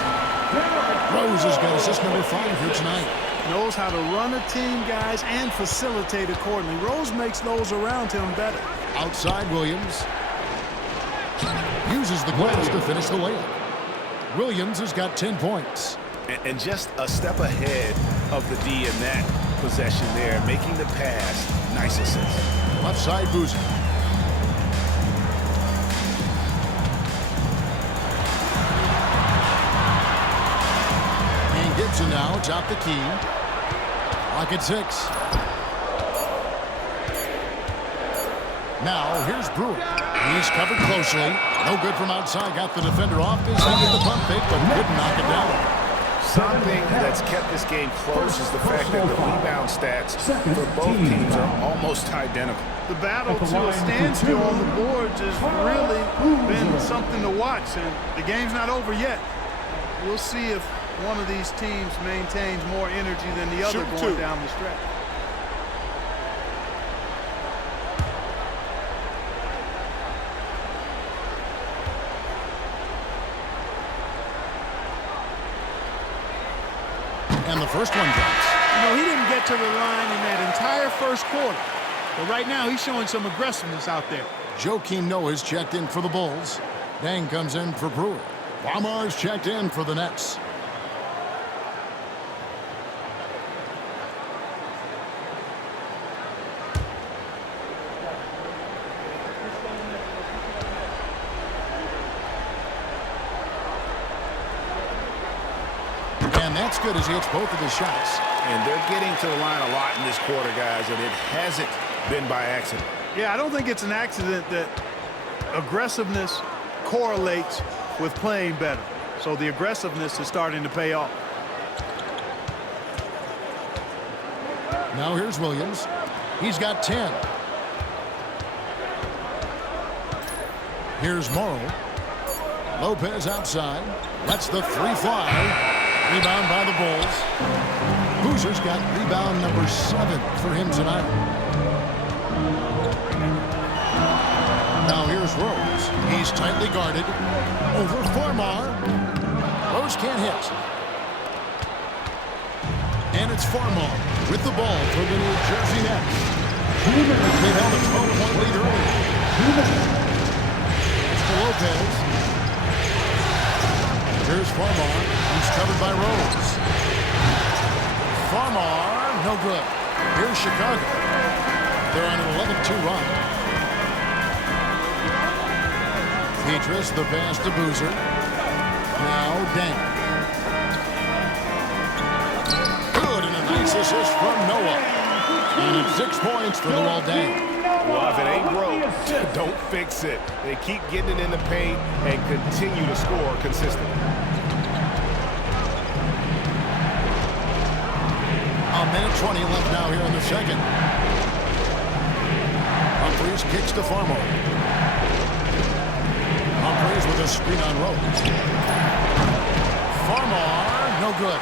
Rose has got assist number 5 here tonight. Knows how to run a team, guys, and facilitate accordingly. Rose makes those around him better. Outside Williams. Uses the glass to finish the layup. Williams has got 10 points. And just a step ahead of the D in that possession there, making the pass. Nice assist. Left side Boozer. And Gibson now top the key. Lock at 6. Now here's Brewer. He's covered closely. No good from outside. Got the defender off his head with the pump fake, but couldn't knock it down. Something that's kept this game close is the fact that the rebound stats for both teams are almost identical. The battle to a standstill on the boards has really been something to watch, and the game's not over yet. We'll see if one of these teams maintains more energy than the other going down the stretch. And the first one drops. You know, he didn't get to the line in that entire first quarter. But right now, he's showing some aggressiveness out there. Joakim Noah's checked in for the Bulls. Dang comes in for Brewer. Farmar's checked in for the Nets. And that's good as he hits both of his shots. And they're getting to the line a lot in this quarter, guys, and it hasn't been by accident. Yeah, I don't think it's an accident that aggressiveness correlates with playing better. So the aggressiveness is starting to pay off. Now here's Williams. He's got 10. Here's Morrow. Lopez outside. Lets the 3 fly. Rebound by the Bulls. Boozer's got rebound number 7 for him tonight. Now here's Rose. He's tightly guarded. Over Farmar. Rose can't hit. And it's Farmar with the ball for the New Jersey Nets. They held a 12-point lead earlier. It's to Lopez. Here's Farmar. He's covered by Rose. Farmar, no good. Here's Chicago. They're on an 11-2 run. Petrus, the pass to Boozer. Now Dang. Good, and a nice assist from Noah. And it's 6 points for Luol Deng. Well, if it ain't broke, don't fix it. They keep getting it in the paint and continue to score consistently. A minute 20 left now here in the second. Humphries kicks to Farmar. Humphries with a screen on Rose. Farmar, no good.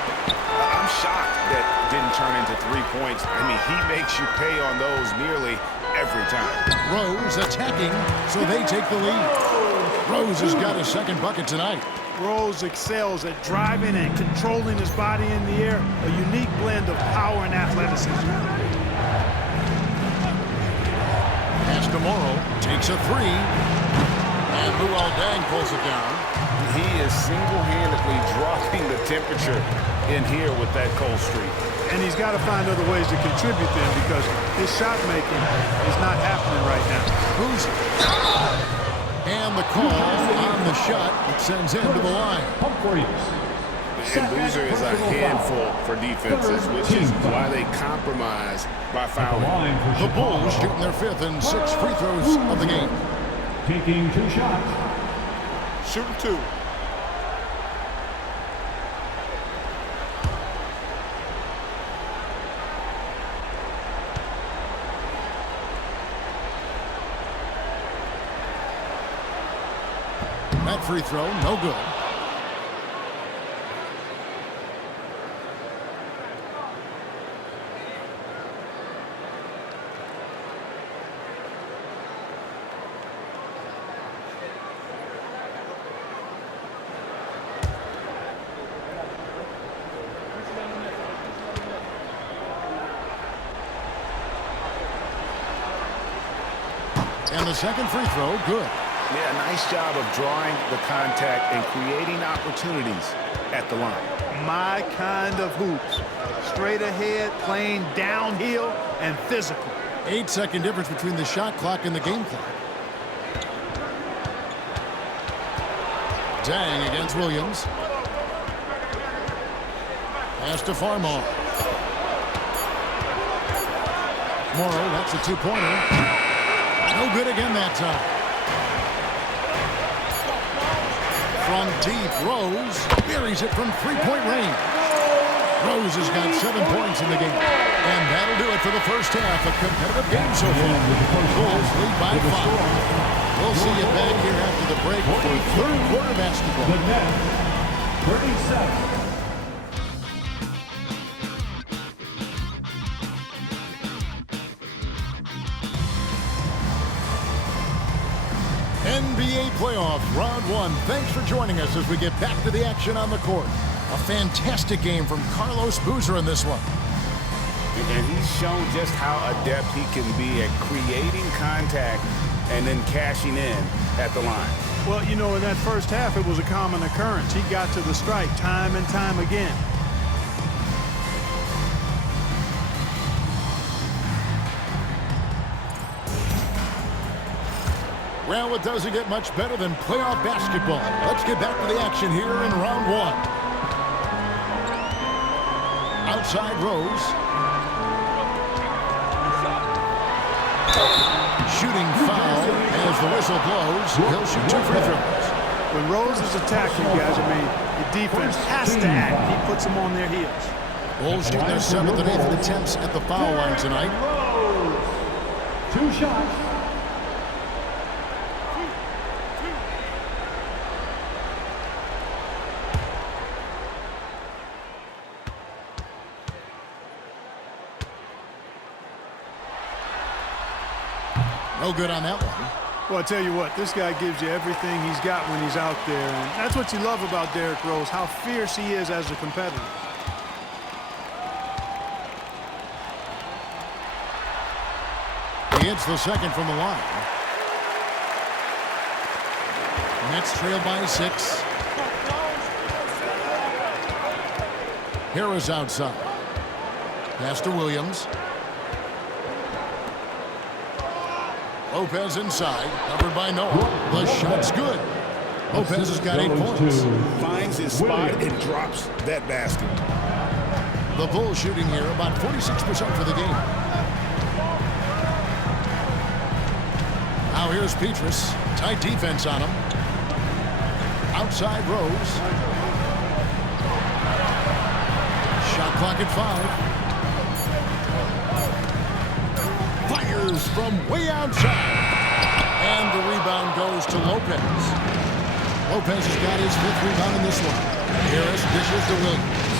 I'm shocked that didn't turn into 3 points. I mean, he makes you pay on those nearly every time. Rose attacking, so they take the lead. Rose has got his second bucket tonight. Rose excels at driving and controlling his body in the air. A unique blend of power and athleticism. Pass to Morrow. Takes a 3. And Luol Deng pulls it down. He is single-handedly dropping the temperature in here with that cold streak. And he's got to find other ways to contribute then, because his shot making is not happening right now. Boozer. And the call on the shot that sends him to the line. And Boozer is a handful for defenses, which is why they compromise by fouling. The Bulls shooting their 5th and 6th free throws of the game. Taking 2 shots. Shooting 2. That free throw, no good. And the second free throw, good. Yeah, nice job of drawing the contact and creating opportunities at the line. My kind of hoops. Straight ahead, playing downhill, and physical. 8-second difference between the shot clock and the game clock. Deng against Williams. Pass to Farmar. Morrow, that's a 2-pointer. No good again that time. From deep, Rose buries it from 3-point range. Rose has got 7 points in the game. And that'll do it for the first half. A competitive game so far. Bulls lead by 5. We'll see you back here after the break for third quarter basketball. The net, 37. NBA playoff round 1. Thanks for joining us as we get back to the action on the court. A fantastic game from Carlos Boozer in this one. And he's shown just how adept he can be at creating contact and then cashing in at the line. Well, you know, in that first half, it was a common occurrence. He got to the strike time and time again. Well, it doesn't get much better than playoff basketball. Let's get back to the action here in round 1. Outside Rose. Shooting foul as the whistle blows. He'll shoot 2 free throws. When Rose is attacking, guys, the defense has to act. He puts them on their heels. Bulls shooting their 7th and 8th attempts at the foul line tonight. Rose. 2 shots. No good on that one. Well, I tell you what, this guy gives you everything he's got when he's out there. And that's what you love about Derrick Rose, how fierce he is as a competitor. He hits the second from the line. Nets trail by 6. Harris outside. Pass to Williams. Lopez inside, covered by Noah. The shot's good. Lopez has got 8 points. Finds his spot and drops that basket. The Bulls shooting here about 46% for the game. Now here's Petrus. Tight defense on him. Outside Rose. Shot clock at 5. Fires from way outside. And the rebound goes to Lopez. Lopez has got his 5th rebound in this one. Harris dishes to Williams.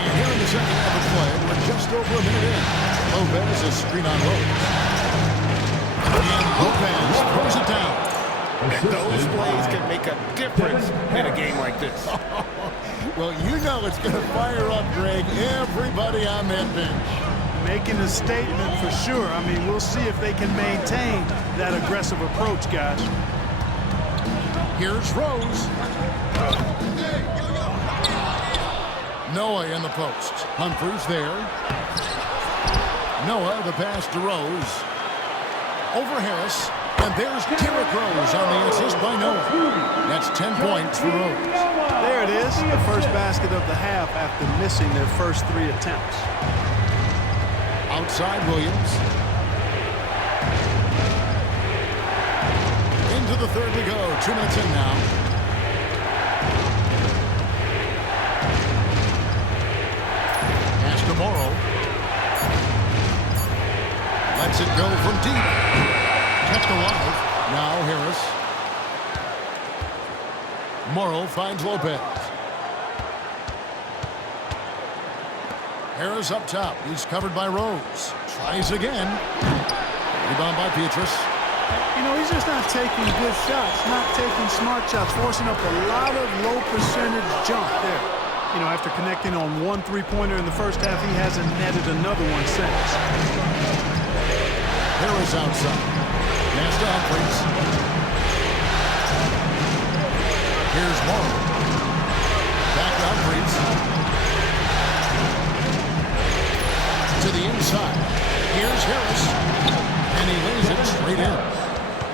And here in the second half of play, we're just over a minute in. Lopez is screen on Rose. And Lopez throws it down. Those plays can make a difference in a game like this. Well, you know it's going to fire up, Greg, everybody on that bench. making a statement for sure. I mean, we'll see if they can maintain that aggressive approach, guys. Here's Rose. Noah in the post. Humphries there. Noah, the pass to Rose. Over Harris. And there's Derrick Rose on the assist by Noah. That's 10 points for Rose. There it is, the first basket of the half after missing their first 3 attempts. Outside Williams. Into the third we go. 2 minutes in now. Pass to Morrow. Lets it go from deep. Kept alive. Now Harris. Morrow finds Lopez. Harris up top. He's covered by Rose. Tries again. Rebound by Petrus. You know, he's just not taking good shots, not taking smart shots, forcing up a lot of low percentage jump there. You know, after connecting on 1 3-pointer in the first half, he hasn't netted another one since. Harris outside. Pass to Humphries. Here's Morrow. Back to Humphries. To the inside. Here's Harris. And he lays it straight in.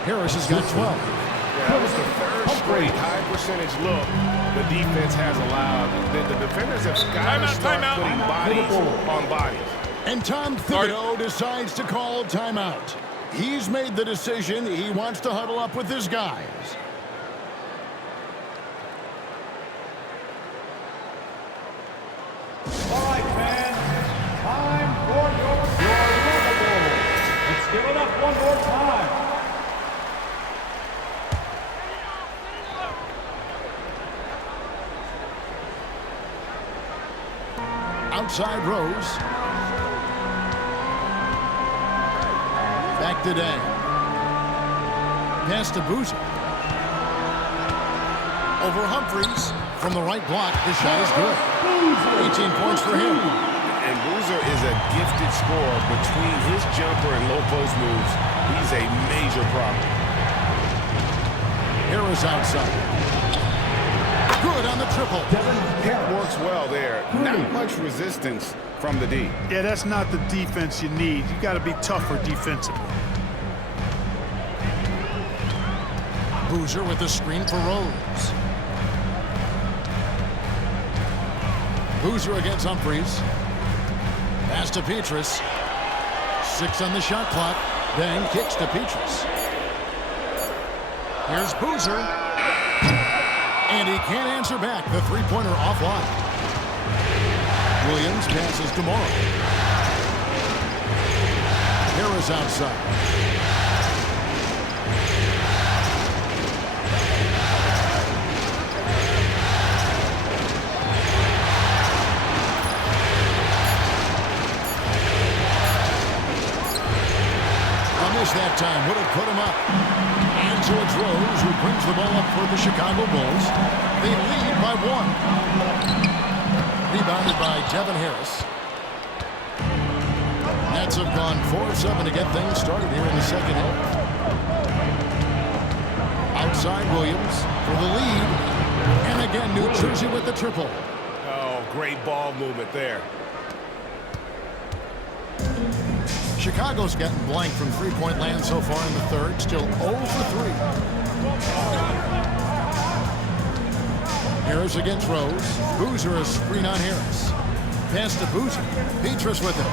Harris has got 12. Yeah, that was the third straight high percentage look the defense has allowed. The defenders have got to start putting bodies on bodies. And Tom Thibodeau decides to call timeout. He's made the decision. He wants to huddle up with his guys. All right, fans. Time for your lovable. Let's give it up one more time. Outside Rose. Back to Day. Pass to Boozer. Over Humphries. From the right block, the shot is good. 18 points for him. And Boozer is a gifted scorer. Between his jumper and low post moves, he's a major problem. Harris outside. Good on the triple. It works well there. Not much resistance from the D. Yeah, that's not the defense you need. You got to be tougher defensively. Boozer with the screen for Rose. Boozer against Humphries. Pass to Petrus. 6 on the shot clock. Bang kicks to Petrus. Here's Boozer. And he can't answer back. The three-pointer offline. Williams passes to Morrow. Harris outside. That time would have put him up. And so it's Rose who brings the ball up for the Chicago Bulls. They lead by 1. Rebounded by Devin Harris. Nets have gone 4 of 7 to get things started here in the second half. Outside Williams for the lead. And again, New Jersey with the triple. Oh, great ball movement there. Chicago's gotten blank from three-point land so far in the third. Still 0 for 3. Harris against Rose. Boozer a screen on Harris. Pass to Boozer. Petrus with it.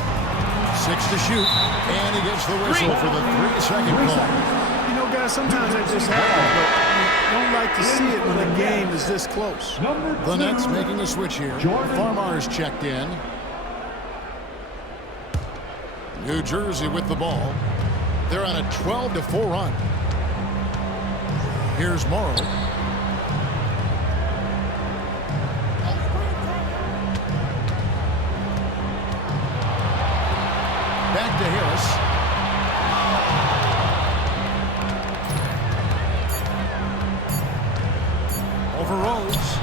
6 to shoot. And he gets the whistle for the 3-second call. You know, guys, sometimes that just happens, but you don't like to see it when the game is this close. The Nets making a switch here. Farmar's checked in. New Jersey with the ball. They're on a 12-4 run. Here's Morrow. Back to Harris. Over Rose.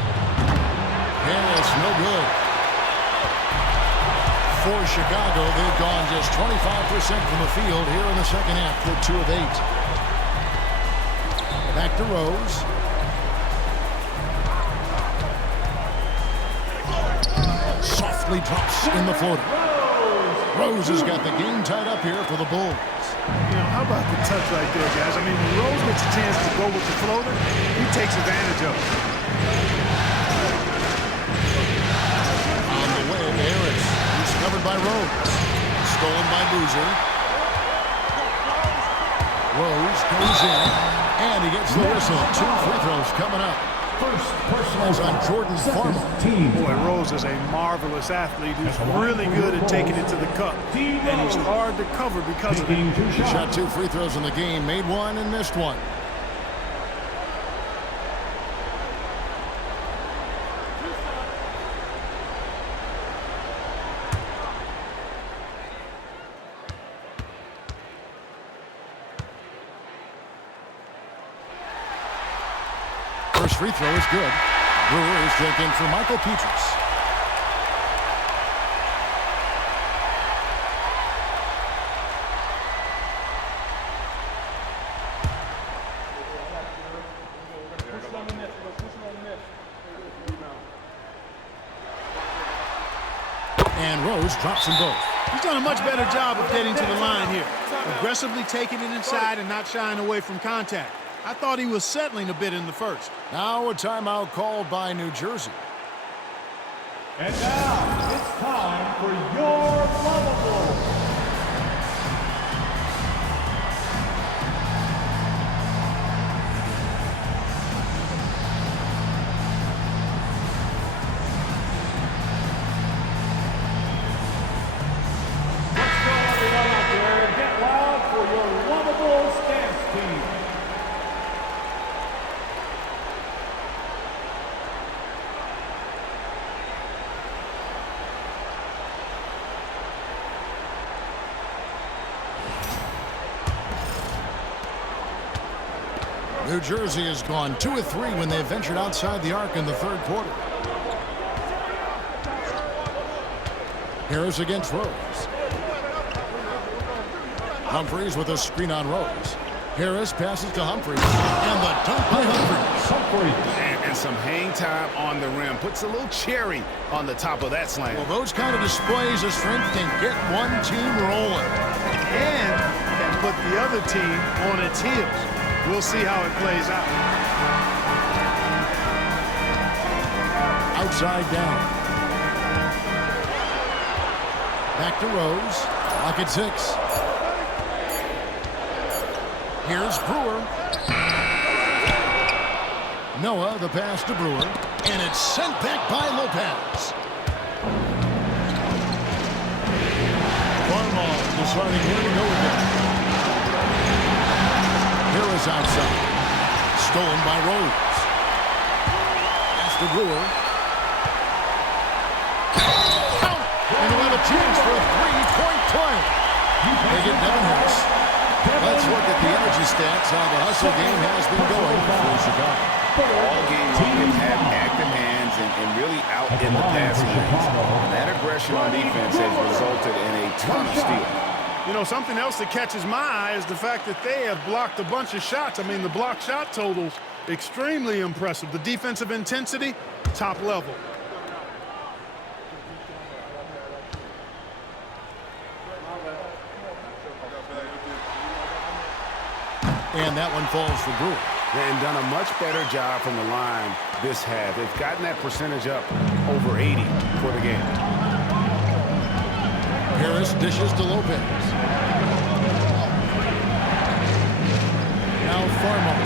Harris, no good. 4 shots. Chicago, they've gone just 25% from the field here in the second half. They're 2 of 8. Back to Rose. Softly drops in the floater. Rose has got the game tied up here for the Bulls. You know, how about the touch right there, guys? I mean, when Rose gets a chance to go with the floater, he takes advantage of it. On the way to Harris. He's covered by Rose. Stolen by Boozer. Rose goes in, and he gets the whistle. 2 free throws coming up. First personal on Jordan Farmer. Team. Boy, Rose is a marvelous athlete who's really good at taking it to the cup. And he's hard to cover because of it. He shot 2 free throws in the game, made 1 and missed 1. First free throw is good. Brewers check in for Michael Petras. And Rose drops them both. He's done a much better job of getting to the line here. Aggressively taking it inside and not shying away from contact. I thought he was settling a bit in the first. Now a timeout called by New Jersey. And now it's time for your lovable. Let's go everyone out there and get loud for your lovable stance team. New Jersey has gone 2 of 3 when they ventured outside the arc in the third quarter. Harris against Rose. Humphries with a screen on Rose. Harris passes to Humphries. And the dunk by Humphries. And some hang time on the rim. Puts a little cherry on the top of that slam. Well, those kind of displays of strength can get one team rolling. And can put the other team on its heels. We'll see how it plays out. Outside down. Back to Rose. Lock at 6. Here's Brewer. Noah, the pass to Brewer. And it's sent back by Lopez. Farmall deciding where to go with it. Harris outside. Stolen by Rose. Pass to Brewer. Count it! And we'll have a chance for a 3-point play. They get Devin Harris. Let's look at the energy stats, how the hustle game has been going for Chicago. All game long, they've had active hands and really out in the passing lanes. And that aggression on defense has resulted in a ton of steals. You know, something else that catches my eye is the fact that they have blocked a bunch of shots. I mean, the block shot totals, extremely impressive. The defensive intensity, top level. And that one falls for Brewer. And done a much better job from the line this half. They've gotten that percentage up over 80 for the game. Harris dishes to Lopez. Now Farmall.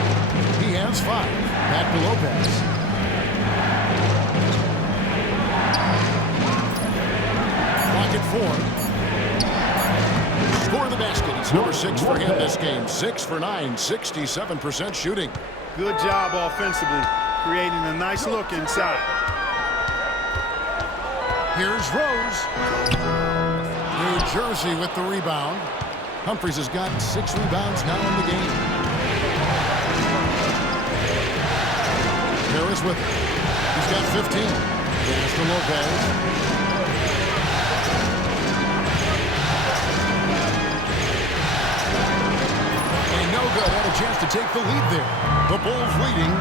He has 5. Back to Lopez. Clock at 4. Score the basket. It's number 6 for him this game. 6 for 9, 67% shooting. Good job offensively, creating a nice look inside. Here's Rose. New Jersey with the rebound. Humphries has got 6 rebounds now in the game. Harris with it. He's got 15. Pass to Lopez. take the lead there. The Bulls leading.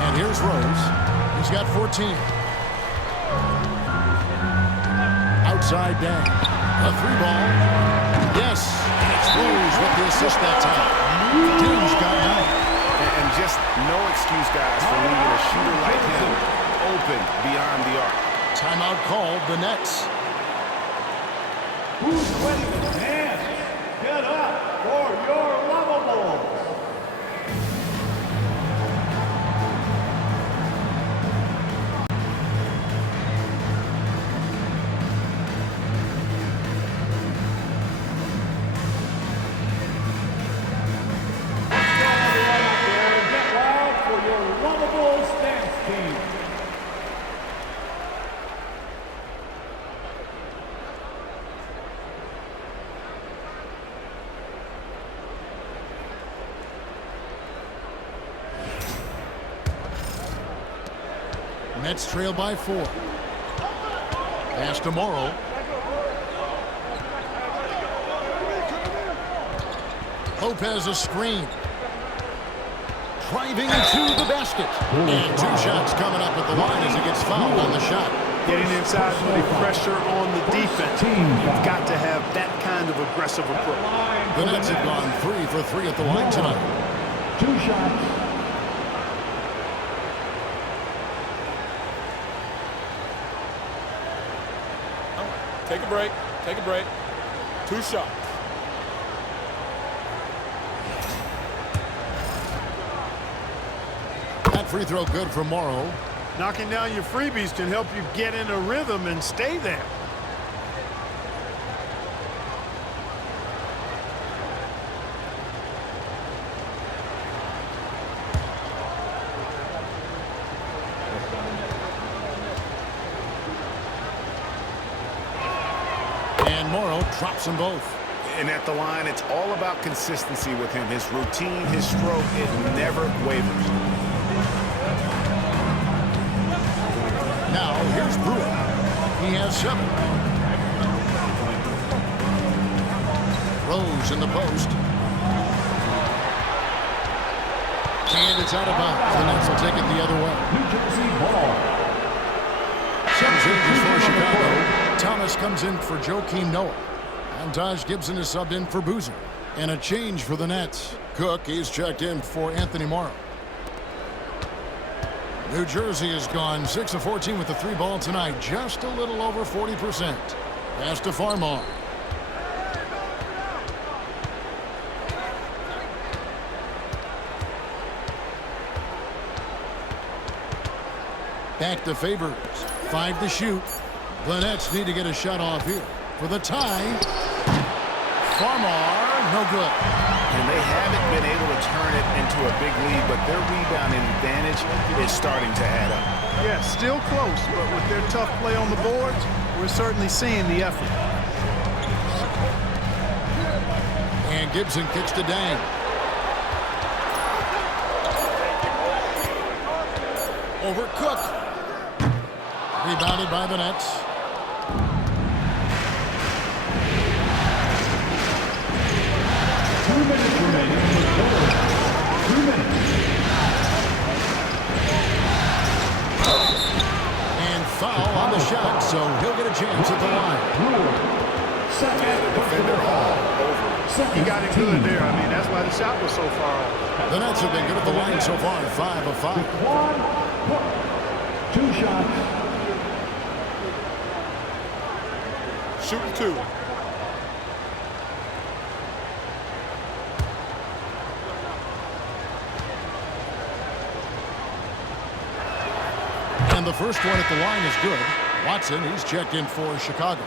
And here's Rose. He's got 14. Outside down. A 3-ball. Yes. And it's Rose with the assist that time. Team's got 9. And just no excuse, guys, for leaving a shooter like him open beyond the arc. Timeout called, the Nets. Who's ready to dance? Get up for your lavables. Get wild for your lavables dance team. Nets trail by 4. Pass to Morrow. Lopez a screen. Driving to the basket. And 2 shots coming up at the line as he gets fouled on the shot. Getting inside, putting pressure on the defense. You've got to have that kind of aggressive approach. The Nets have gone 3 for 3 at the line tonight. 2 shots. Take a break. Take a break. 2 shots. That free throw good for Morrow. Knocking down your freebies can help you get in a rhythm and stay there. And Morrow drops them both. And at the line, it's all about consistency with him. His routine, his stroke, it never wavers. Now, here's Brewer. He has 7. Rose in the post. And it's out of bounds. The Nets will take it the other way. New Jersey ball. Some changes for Chicago. Thomas comes in for Joakim Noah. And Taj Gibson is subbed in for Boozer. And a change for the Nets. Cook, he's checked in for Anthony Morrow. New Jersey has gone 6 of 14 with the 3-ball tonight. Just a little over 40%. Pass to Farmar. Back to Favors. 5 to shoot. The Nets need to get a shot off here. For the tie. Farmar, no good. And they haven't been able to turn it into a big lead, but their rebounding advantage is starting to add up. Yeah, still close, but with their tough play on the boards, we're certainly seeing the effort. And Gibson kicks to Dang. Over Cook. Rebounded by the Nets. And foul on the shot, so he'll get a chance at the line. He got it good there. I mean, that's why the shot was so far off. The Nets have been good at the line so far, 5 of 5. 2 shots. Shooting 2. And the first one at the line is good. Watson, he's checked in for Chicago.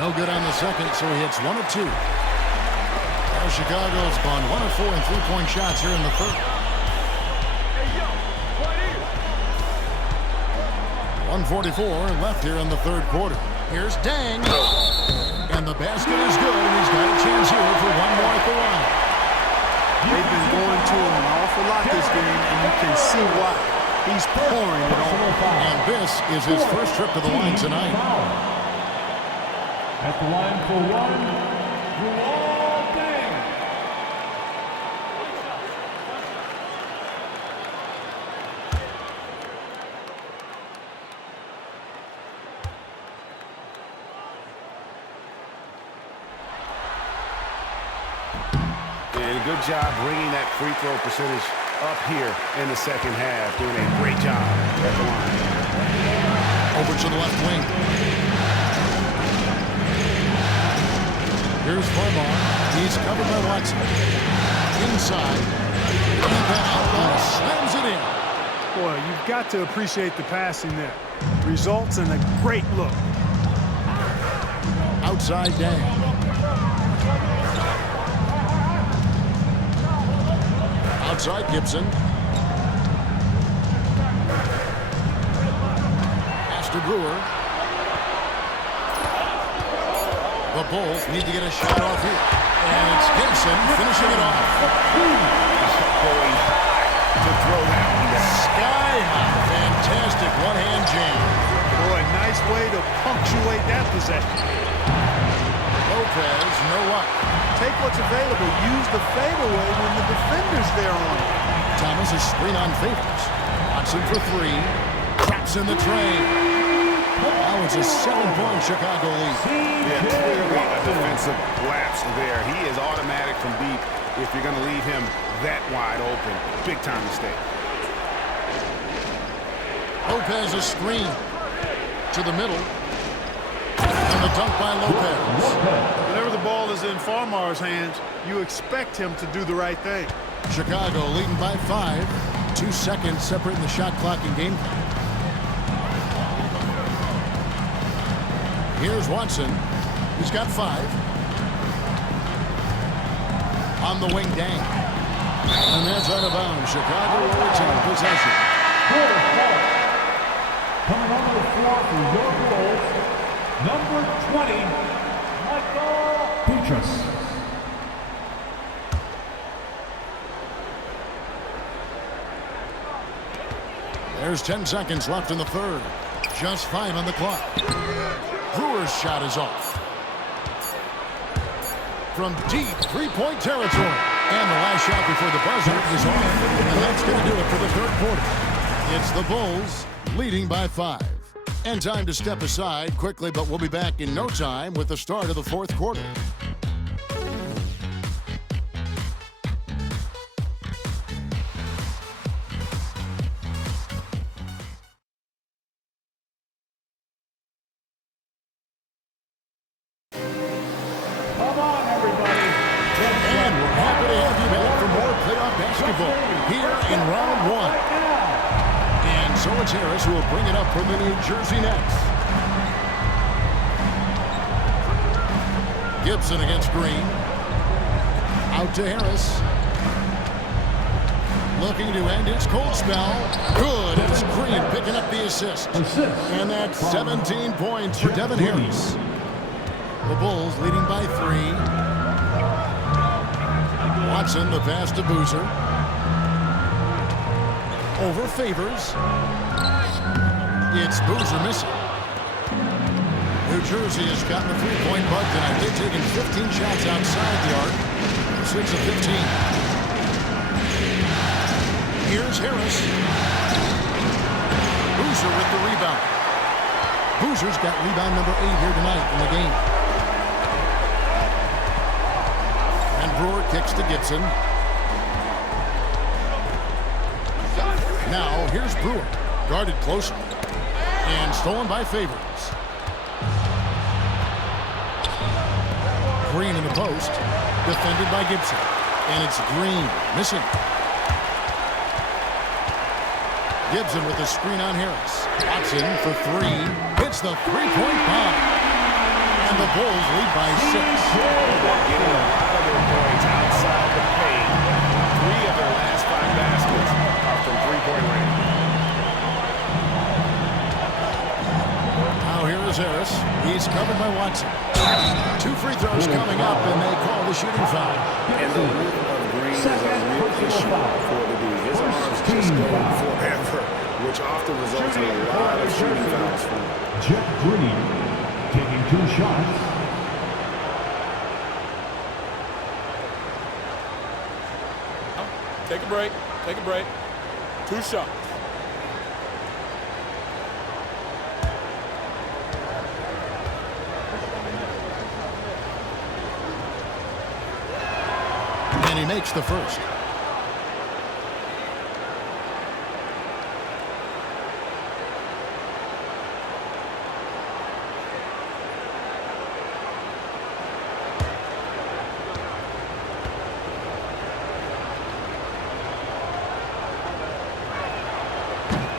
No good on the second, so he hits 1 of 2. Now Chicago's gone 1 of 4 in 3-point shots here in the first. 1:44 left here in the third quarter. Here's Dang. And the basket is good, and he's got a chance here for one more at the line. They've been going to him an awful lot this game, and you can see why. He's pouring it on. And this is his first trip to the line tonight. At the line for one, Luol Deng. And a good job bringing that free throw percentage up here in the second half. Doing a great job at the line. Over to the left wing. Here's Farmar. He's covered by Watson. Inside. And that outlaw slams it in. Boy, you've got to appreciate the passing there. Results in a great look. Outside Dang. Outside Gibson. Pass to Brewer. The Bulls need to get a shot off here. And it's Gibson finishing it off. Going to throw that one down. Sky high. Fantastic one-hand jam. Boy, nice way to punctuate that possession. Lopez, no luck. Take what's available. Use the fadeaway when the defender's there on it. Thomas is screen on Favors. Watson for three. Traps in the train. Now it's a 7-point Chicago lead. Yeah, clearly a defensive lapse there. He is automatic from deep if you're going to leave him that wide open. Big time mistake. Lopez a screen to the middle. And the dunk by Lopez. Whenever the ball is in Farmar's hands, you expect him to do the right thing. Chicago leading by 5. 2 seconds separating the shot clock and game clock. Here's Watson. He's got 5. On the wing, Dang. And that's out of bounds. Chicago will retain possession. Coming onto the floor for your Bulls, number 20, Michael Petras. There's 10 seconds left in the third. Just 5 on the clock. Brewer's shot is off. From deep three-point territory. And the last shot before the buzzer is off. And that's going to do it for the third quarter. It's the Bulls leading by 5. And time to step aside quickly, but we'll be back in no time with the start of the fourth quarter. Come on, everybody. And we're happy to have you back for more playoff basketball here in round 1. And so it's Harris who will bring it up for the New Jersey Nets. Gibson against Green. Out to Harris. Looking to end his cold spell. Good. It's Green picking up the assist. And that's 17 points for Devin Harris. The Bulls leading by 3. Watson, the pass to Boozer. Over Favors. It's Boozer missing. New Jersey has gotten the three-point bug tonight. They've taken 15 shots outside the arc. 6 of 15. Here's Harris. Boozer with the rebound. Boozer's got rebound number 8 here tonight in the game. And Brewer kicks to Gibson. Now, here's Brewer. Guarded closely. And stolen by Favors. Green in the post. Defended by Gibson. And it's Green missing. Gibson with the screen on Harris. Watson for 3. Hits the three-point bomb. And the Bulls lead by 6. Getting a lot of their points outside the paint. 3 of their last 5 baskets are from three-point range. covered by Watson. 2 free throws coming up, and they call the shooting foul. And the width of Green is a real issue for the D. His arms just go forever, which often results in a lot of shooting fouls for him. Jeff Green taking 2 shots. Take a break. Take a break. 2 shots. And he makes the first.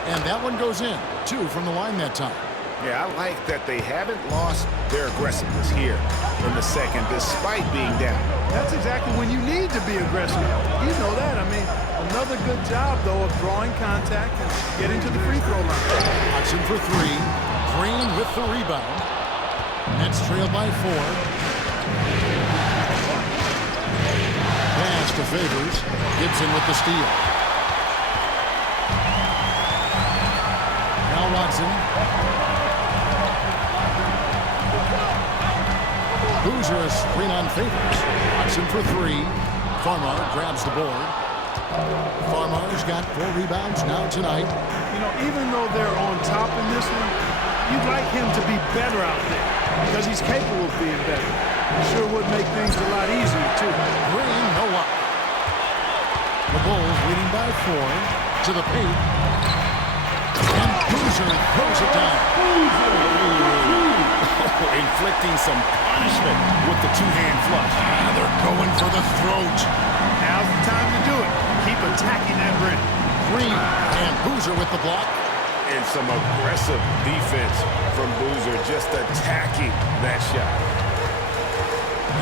And that one goes in. 2 from the line that time. Yeah, I like that they haven't lost their aggressiveness here in the second, despite being down. That's exactly when you need to be aggressive. You know that. I mean, another good job, though, of drawing contact and getting to the free throw line. Watson for 3. Green with the rebound. Nets trailed by 4. Pass to Favors. Gibson with the steal. Now Watson. Boozer a screen on Favors. Watson for 3. Farmar grabs the board. Farmar's got 4 rebounds now tonight. You know, even though they're on top in this one, you'd like him to be better out there because he's capable of being better. It sure would make things a lot easier, too. Green, no up. The Bulls leading by 4 to the paint. And Boozer throws it down. Inflicting some punishment with the 2-hand flush. They're going for the throat. Now's the time to do it. Keep attacking that rim. Green and Boozer with the block. And some aggressive defense from Boozer, just attacking that shot.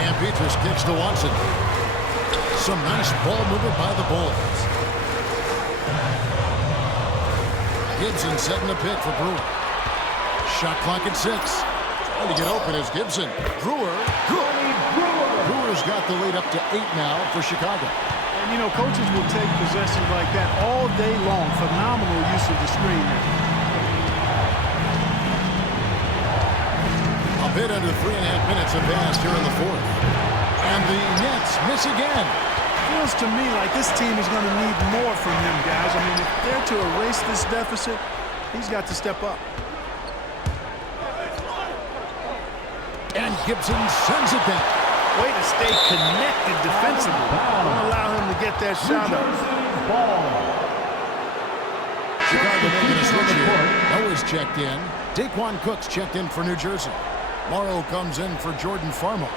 And Petrus kicks to Watson. Some nice ball movement by the Bulls. Gibson setting the pick for Brewer. Shot clock at 6. Trying to get open is Gibson. Brewer, good. Brewer's got the lead up to 8 now for Chicago. And, you know, coaches will take possessions like that all day long. Phenomenal use of the screen there. A bit under 3.5 minutes have passed here in the 4th. And the Nets miss again. Feels to me like this team is going to need more from him, guys. I mean, if they're to erase this deficit, he's got to step up. And Gibson sends it back. Way to stay connected defensively. Don't allow him to get that shot up. Chicago making a switch here. Noah's checked in. Daquan Cook's checked in for New Jersey. Morrow comes in for Jordan Farmar.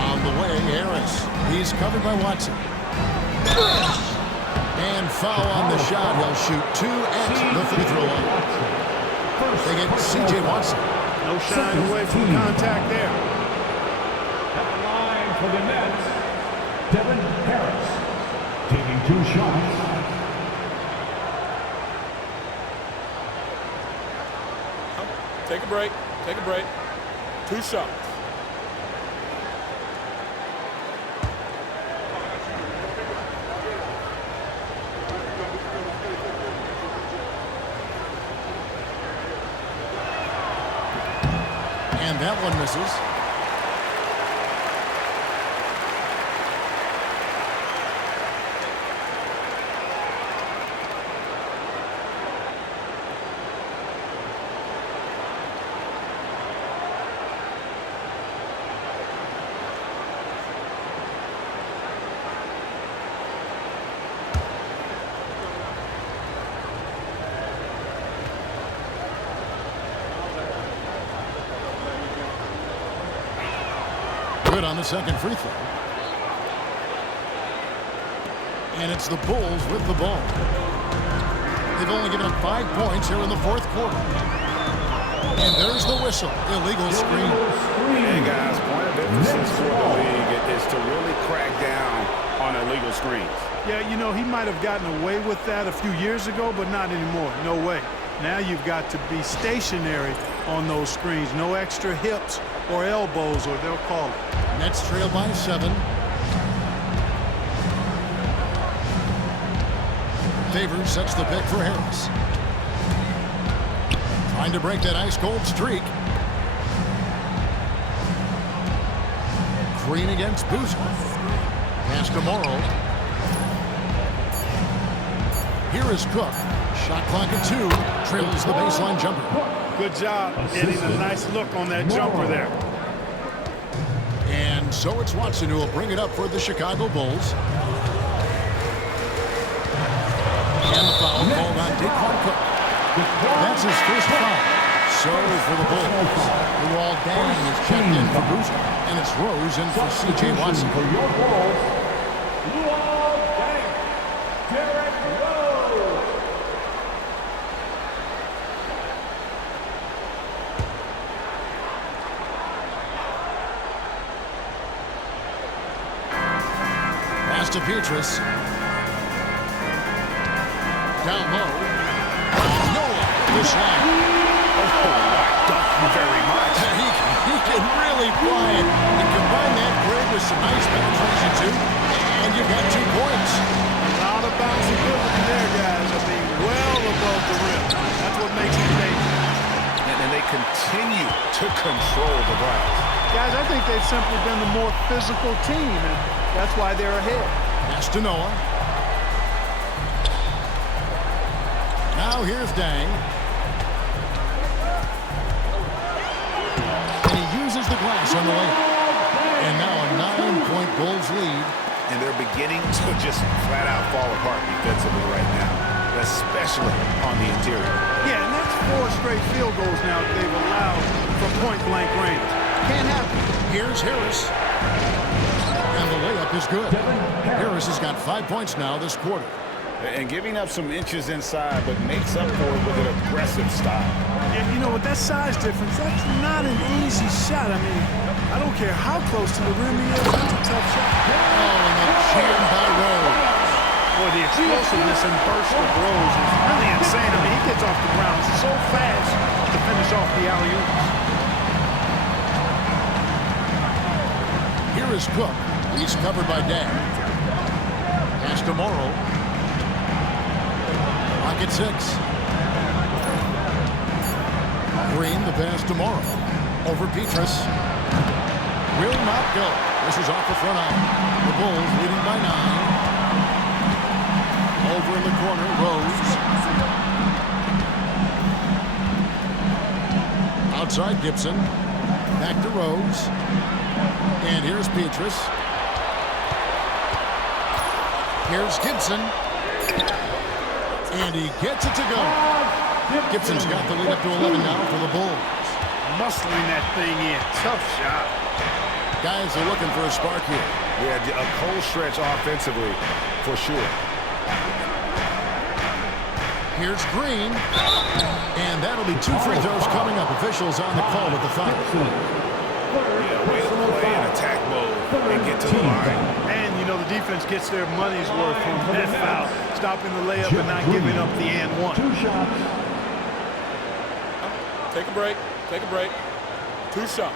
On the way, Harris. He's covered by Watson. And foul on the shot. He'll shoot 2 at the free throw line. They get C.J. Watson. No shying away from contact there. At the line for the Nets, Devin Harris taking 2 shots. Take a break. Take a break. 2 shots. And that one misses. Good on the second free throw. And it's the Bulls with the ball. They've only given up 5 points here in the 4th quarter. And there's the whistle. Illegal screen. Hey, guys, point of of emphasis for the league is to really crack down on illegal screens. Yeah, you know, he might have gotten away with that a few years ago, but not anymore. No way. Now you've got to be stationary on those screens. No extra hips or elbows, or they'll call it. Nets trail by 7. Favors sets the pick for Harris. Trying to break that ice-cold streak. Green against Boozer. Pass to Morrow. Here is Cook. Shot clock at 2. Trails the baseline jumper. Good job getting a nice look on that jumper there. And so it's Watson who will bring it up for the Chicago Bulls. And the foul called on Daquan Cook. That's his first foul. So for the Bulls, Luol Deng is checked in for Boozer. And it's Rose in for C.J. Watson. For your Bulls, Luol Deng, Derrick Rose. Pass to Petrus. Down low. Noah this line. Thank you very much. He can really fly it. And combine that grade with some nice penetration too, and you've got 2 points. A lot of bounceability there, guys. I mean, well above the rim. That's what makes it dangerous. And they continue to control the glass. Guys, I think they've simply been the more physical team, and that's why they're ahead. Pass to Noah. Now here's Deng. And he uses the glass on the layup. And now a 9-point Bulls lead. And they're beginning to just flat out fall apart defensively right now, especially on the interior. Yeah, and that's 4 straight field goals now that they've allowed from point-blank range. Can't happen. Here's Harris. And the layup is good. Harris has got 5 points now this quarter. And giving up some inches inside, but makes up for it with an aggressive style. And, you know, with that size difference, that's not an easy shot. I mean, I don't care how close to the rim he is. That's a tough shot. Oh, and the jam by Rose. Boy, the explosiveness and burst of Rose is really insane. I mean, he gets off the ground so fast to finish off the alley-oops. Here is Cook. He's covered by Deng. Pass to Morrow. Clock at 6. Green, the pass to Morrow. Over Petrus. Will not go. This is off the front iron. The Bulls leading by 9. Over in the corner, Rose. Outside Gibson. Back to Rose. And here's Petrus. Here's Gibson. And he gets it to go. Gibson's got the lead up to 11 now for the Bulls. Muscling that thing in. Tough shot. Guys are looking for a spark here. Yeah, a cold stretch offensively, for sure. Here's Green. And that'll be 2 free throws coming up. Officials on the call with the foul. Yeah, way to play in attack mode and get to the line. And, you know, the defense gets their money's worth from that foul. Stopping the layup and not giving up the and 1. 2 shots. Take a break. Take a break. 2 shots.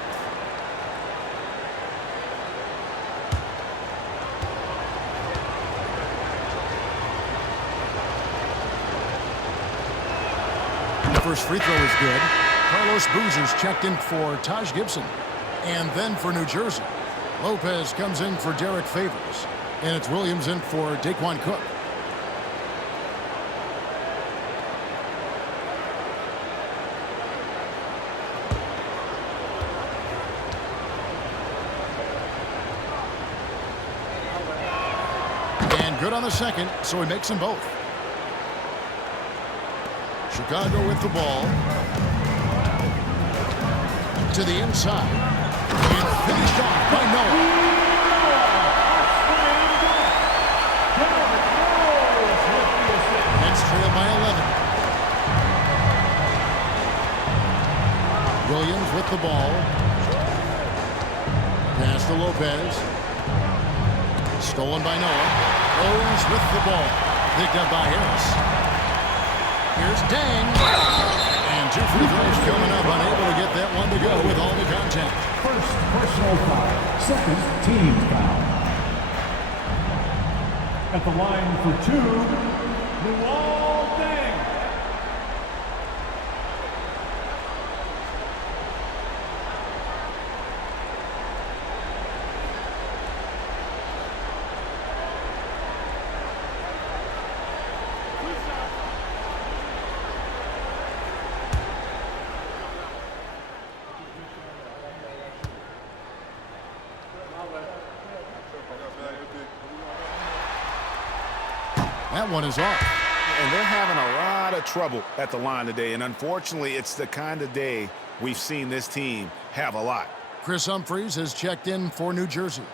The first free throw is good. Carlos Boozer's checked in for Taj Gibson. And then for New Jersey, Lopez comes in for Derek Favors. And it's Williams in for Daquan Cook. And good on the second, so he makes them both. Chicago with the ball. To the inside. And finished off by Noah. Nets trail by 11. Williams with the ball. Pass to Lopez. Stolen by Noah. Rose with the ball. Picked up by Harris. Here's Deng. And 2 free throws coming up. Unable to get that one to go with all the contact. First personal foul. Second team foul. At the line for 2, Luol Deng. That one is off. And they're having a lot of trouble at the line today. And unfortunately, it's the kind of day we've seen this team have a lot. Chris Humphries has checked in for New Jersey.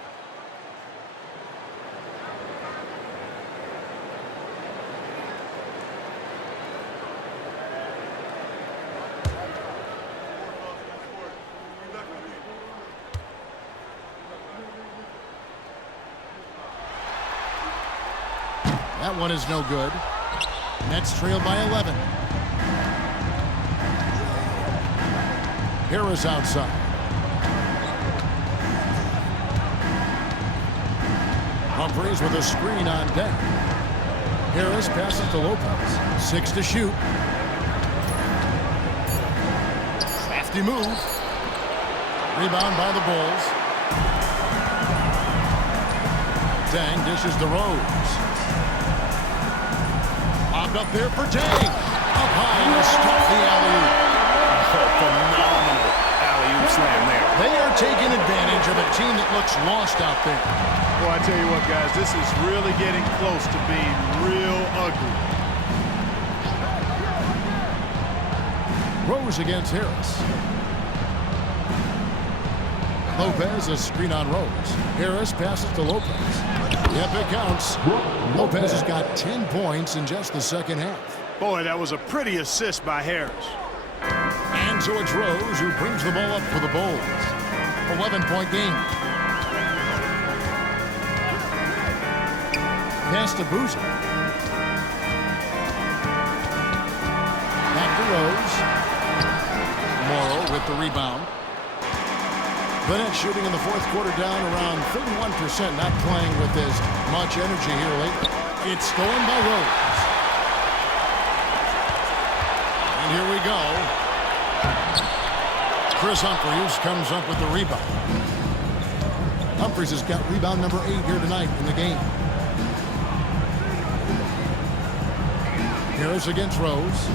That one is no good. Nets trail by 11. Harris outside. Humphries with a screen on Deng. Harris passes to Lopez. 6 to shoot. Crafty move. Rebound by the Bulls. Deng dishes to Rose. Up there for Deng. Up high to stop the alley-oop. Phenomenal alley-oop slam there. They are taking advantage of a team that looks lost out there. Well, I tell you what, guys, this is really getting close to being real ugly. Rose against Harris. Lopez, a screen on Rose. Harris passes to Lopez. Yep, it counts. Lopez has got 10 points in just the second half. Boy, that was a pretty assist by Harris. And so it's Rose who brings the ball up for the Bulls. 11-point game. Pass to Boozer. Back to Rose. Morrow with the rebound. The Nets shooting in the fourth quarter down around 31%, not playing with as much energy here lately. It's stolen by Rose. And here we go. Chris Humphries comes up with the rebound. Humphries has got rebound number 8 here tonight in the game. Harris against Rose.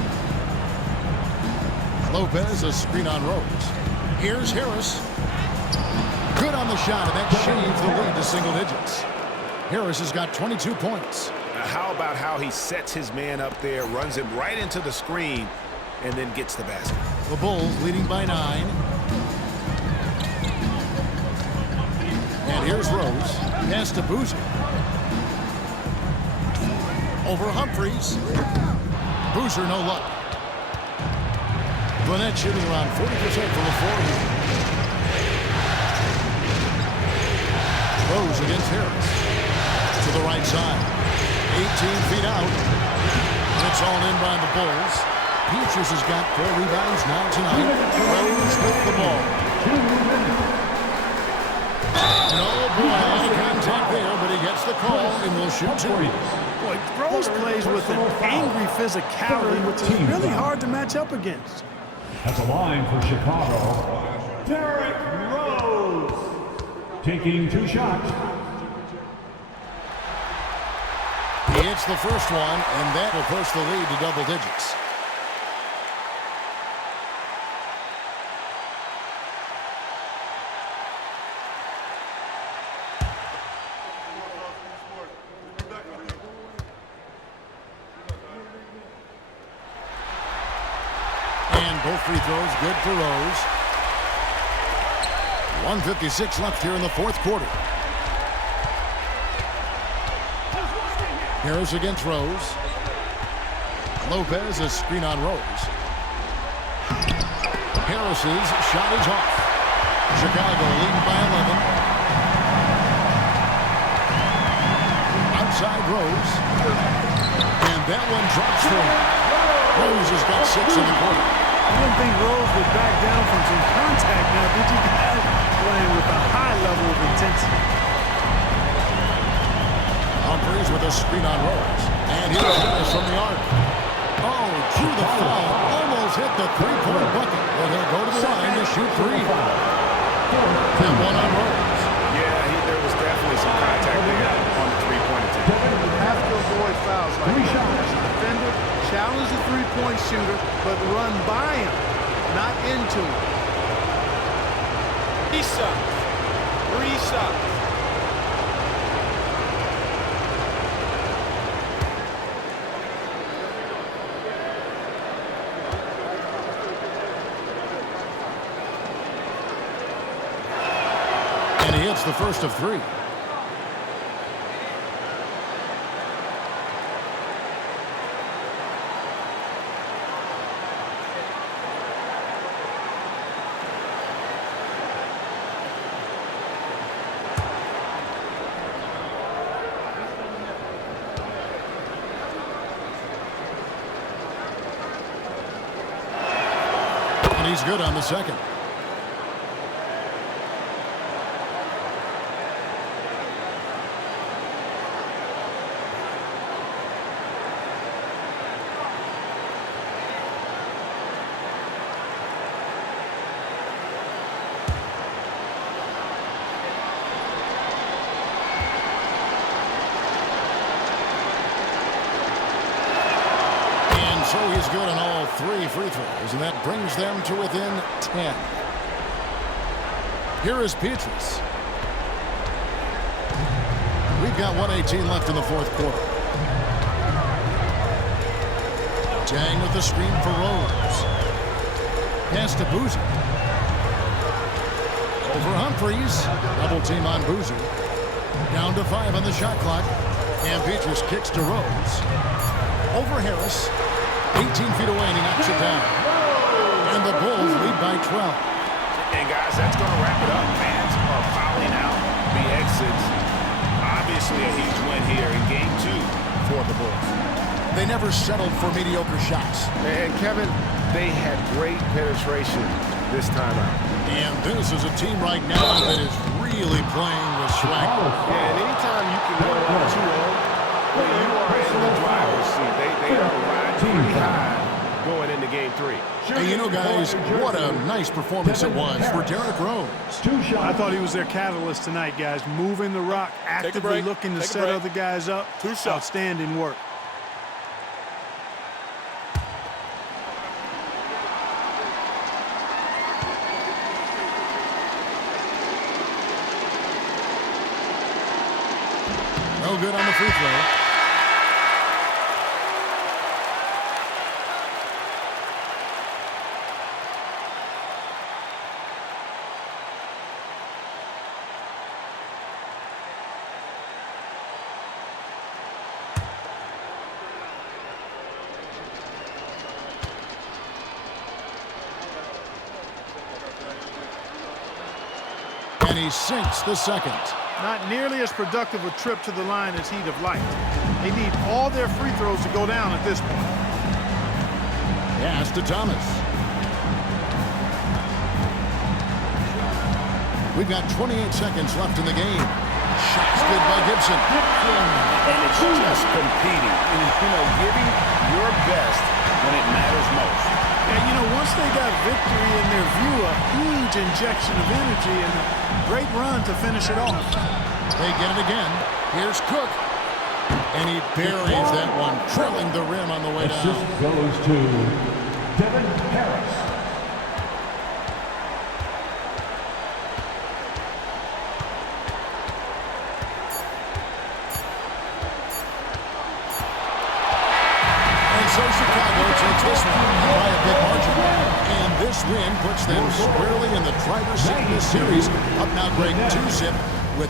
Lopez, a screen on Rose. Here's Harris. Good on the shot, and that shaves the lead to single digits. Harris has got 22 points. How about how he sets his man up there, runs him right into the screen, and then gets the basket. The Bulls leading by 9. And here's Rose. Pass to Boozer. Over Humphries. Boozer, no luck. The Nets shooting around 40% from the floor here. Rose against Harris. To the right side. 18 feet out. And it's all in by the Bulls. Peaches has got 4 rebounds now tonight. Rose with the ball. And oh boy, a lot of contact there, but he gets the call and will shoot 2. Boy, Rose plays with an angry physicality, which is really hard to match up against. At the line for Chicago, Derrick Rose. Taking 2 shots. He hits the first one, and that will push the lead to double digits. And both free throws good for Rose. 1:56 left here in the fourth quarter. Harris against Rose. Lopez, a screen on Rose. Harris's shot is off. Chicago leading by 11. inside Rose. And that one drops for him. Rose has got 6 in the quarter. I didn't think Rose would back down from some contact now, did you guys? Playing with a high level of intensity. Humphries with a screen on Rose. And here's Harris from the arc. Oh, through the foul. Almost hit the three-point bucket. Well, he'll go to the line to shoot 3. And one on Rose. Yeah, there was definitely some contact there on the three-point attempt. You have to avoid fouls like that. As a defender, challenge the three-point shooter, but run by him, not into him. 3 shots. 3 shots. And he hits the first of 3. And he's good on the second. So he's good on all 3 free throws, and that brings them to within 10. Here is Petrus. We've got 1:18 left in the fourth quarter. Tang with the screen for Rose. Pass to Boozy. Over Humphries. Double team on Boozy. Down to 5 on the shot clock. And Petrus kicks to Rose. Over Harris. 18 feet away, and he knocks it down. And the Bulls lead by 12. And, guys, that's going to wrap it up. Fans are fouling out the exits. Obviously a huge win here in Game 2 for the Bulls. They never settled for mediocre shots. And, Kevin, they had great penetration this time out. And this is a team right now that is really playing with swagger. Yeah, and anytime you can go up 2-0, when you are in the driver's seat, they are riding pretty high going into Game 3. And you know, guys, what a nice performance it was for Derrick Rose. I thought he was their catalyst tonight, guys. Moving the rock, actively looking to set other guys up. 2 shots. Outstanding work. No good on the free throw. And he sinks the second. Not nearly as productive a trip to the line as he'd have liked. They need all their free throws to go down at this point. Pass to Thomas. We've got 28 seconds left in the game. Shots good by Gibson. And it's just competing. Giving your best when it matters most. And, once they got victory in their view, a huge injection of energy and a great run to finish it off. They get it again. Here's Cook. And he buries that one, trailing the rim on the way down. Assist goes to Devin Harris. So Chicago takes this one by a big margin. And this win puts them squarely in the driver's seat in this series. Up now, Greg, 2-zip with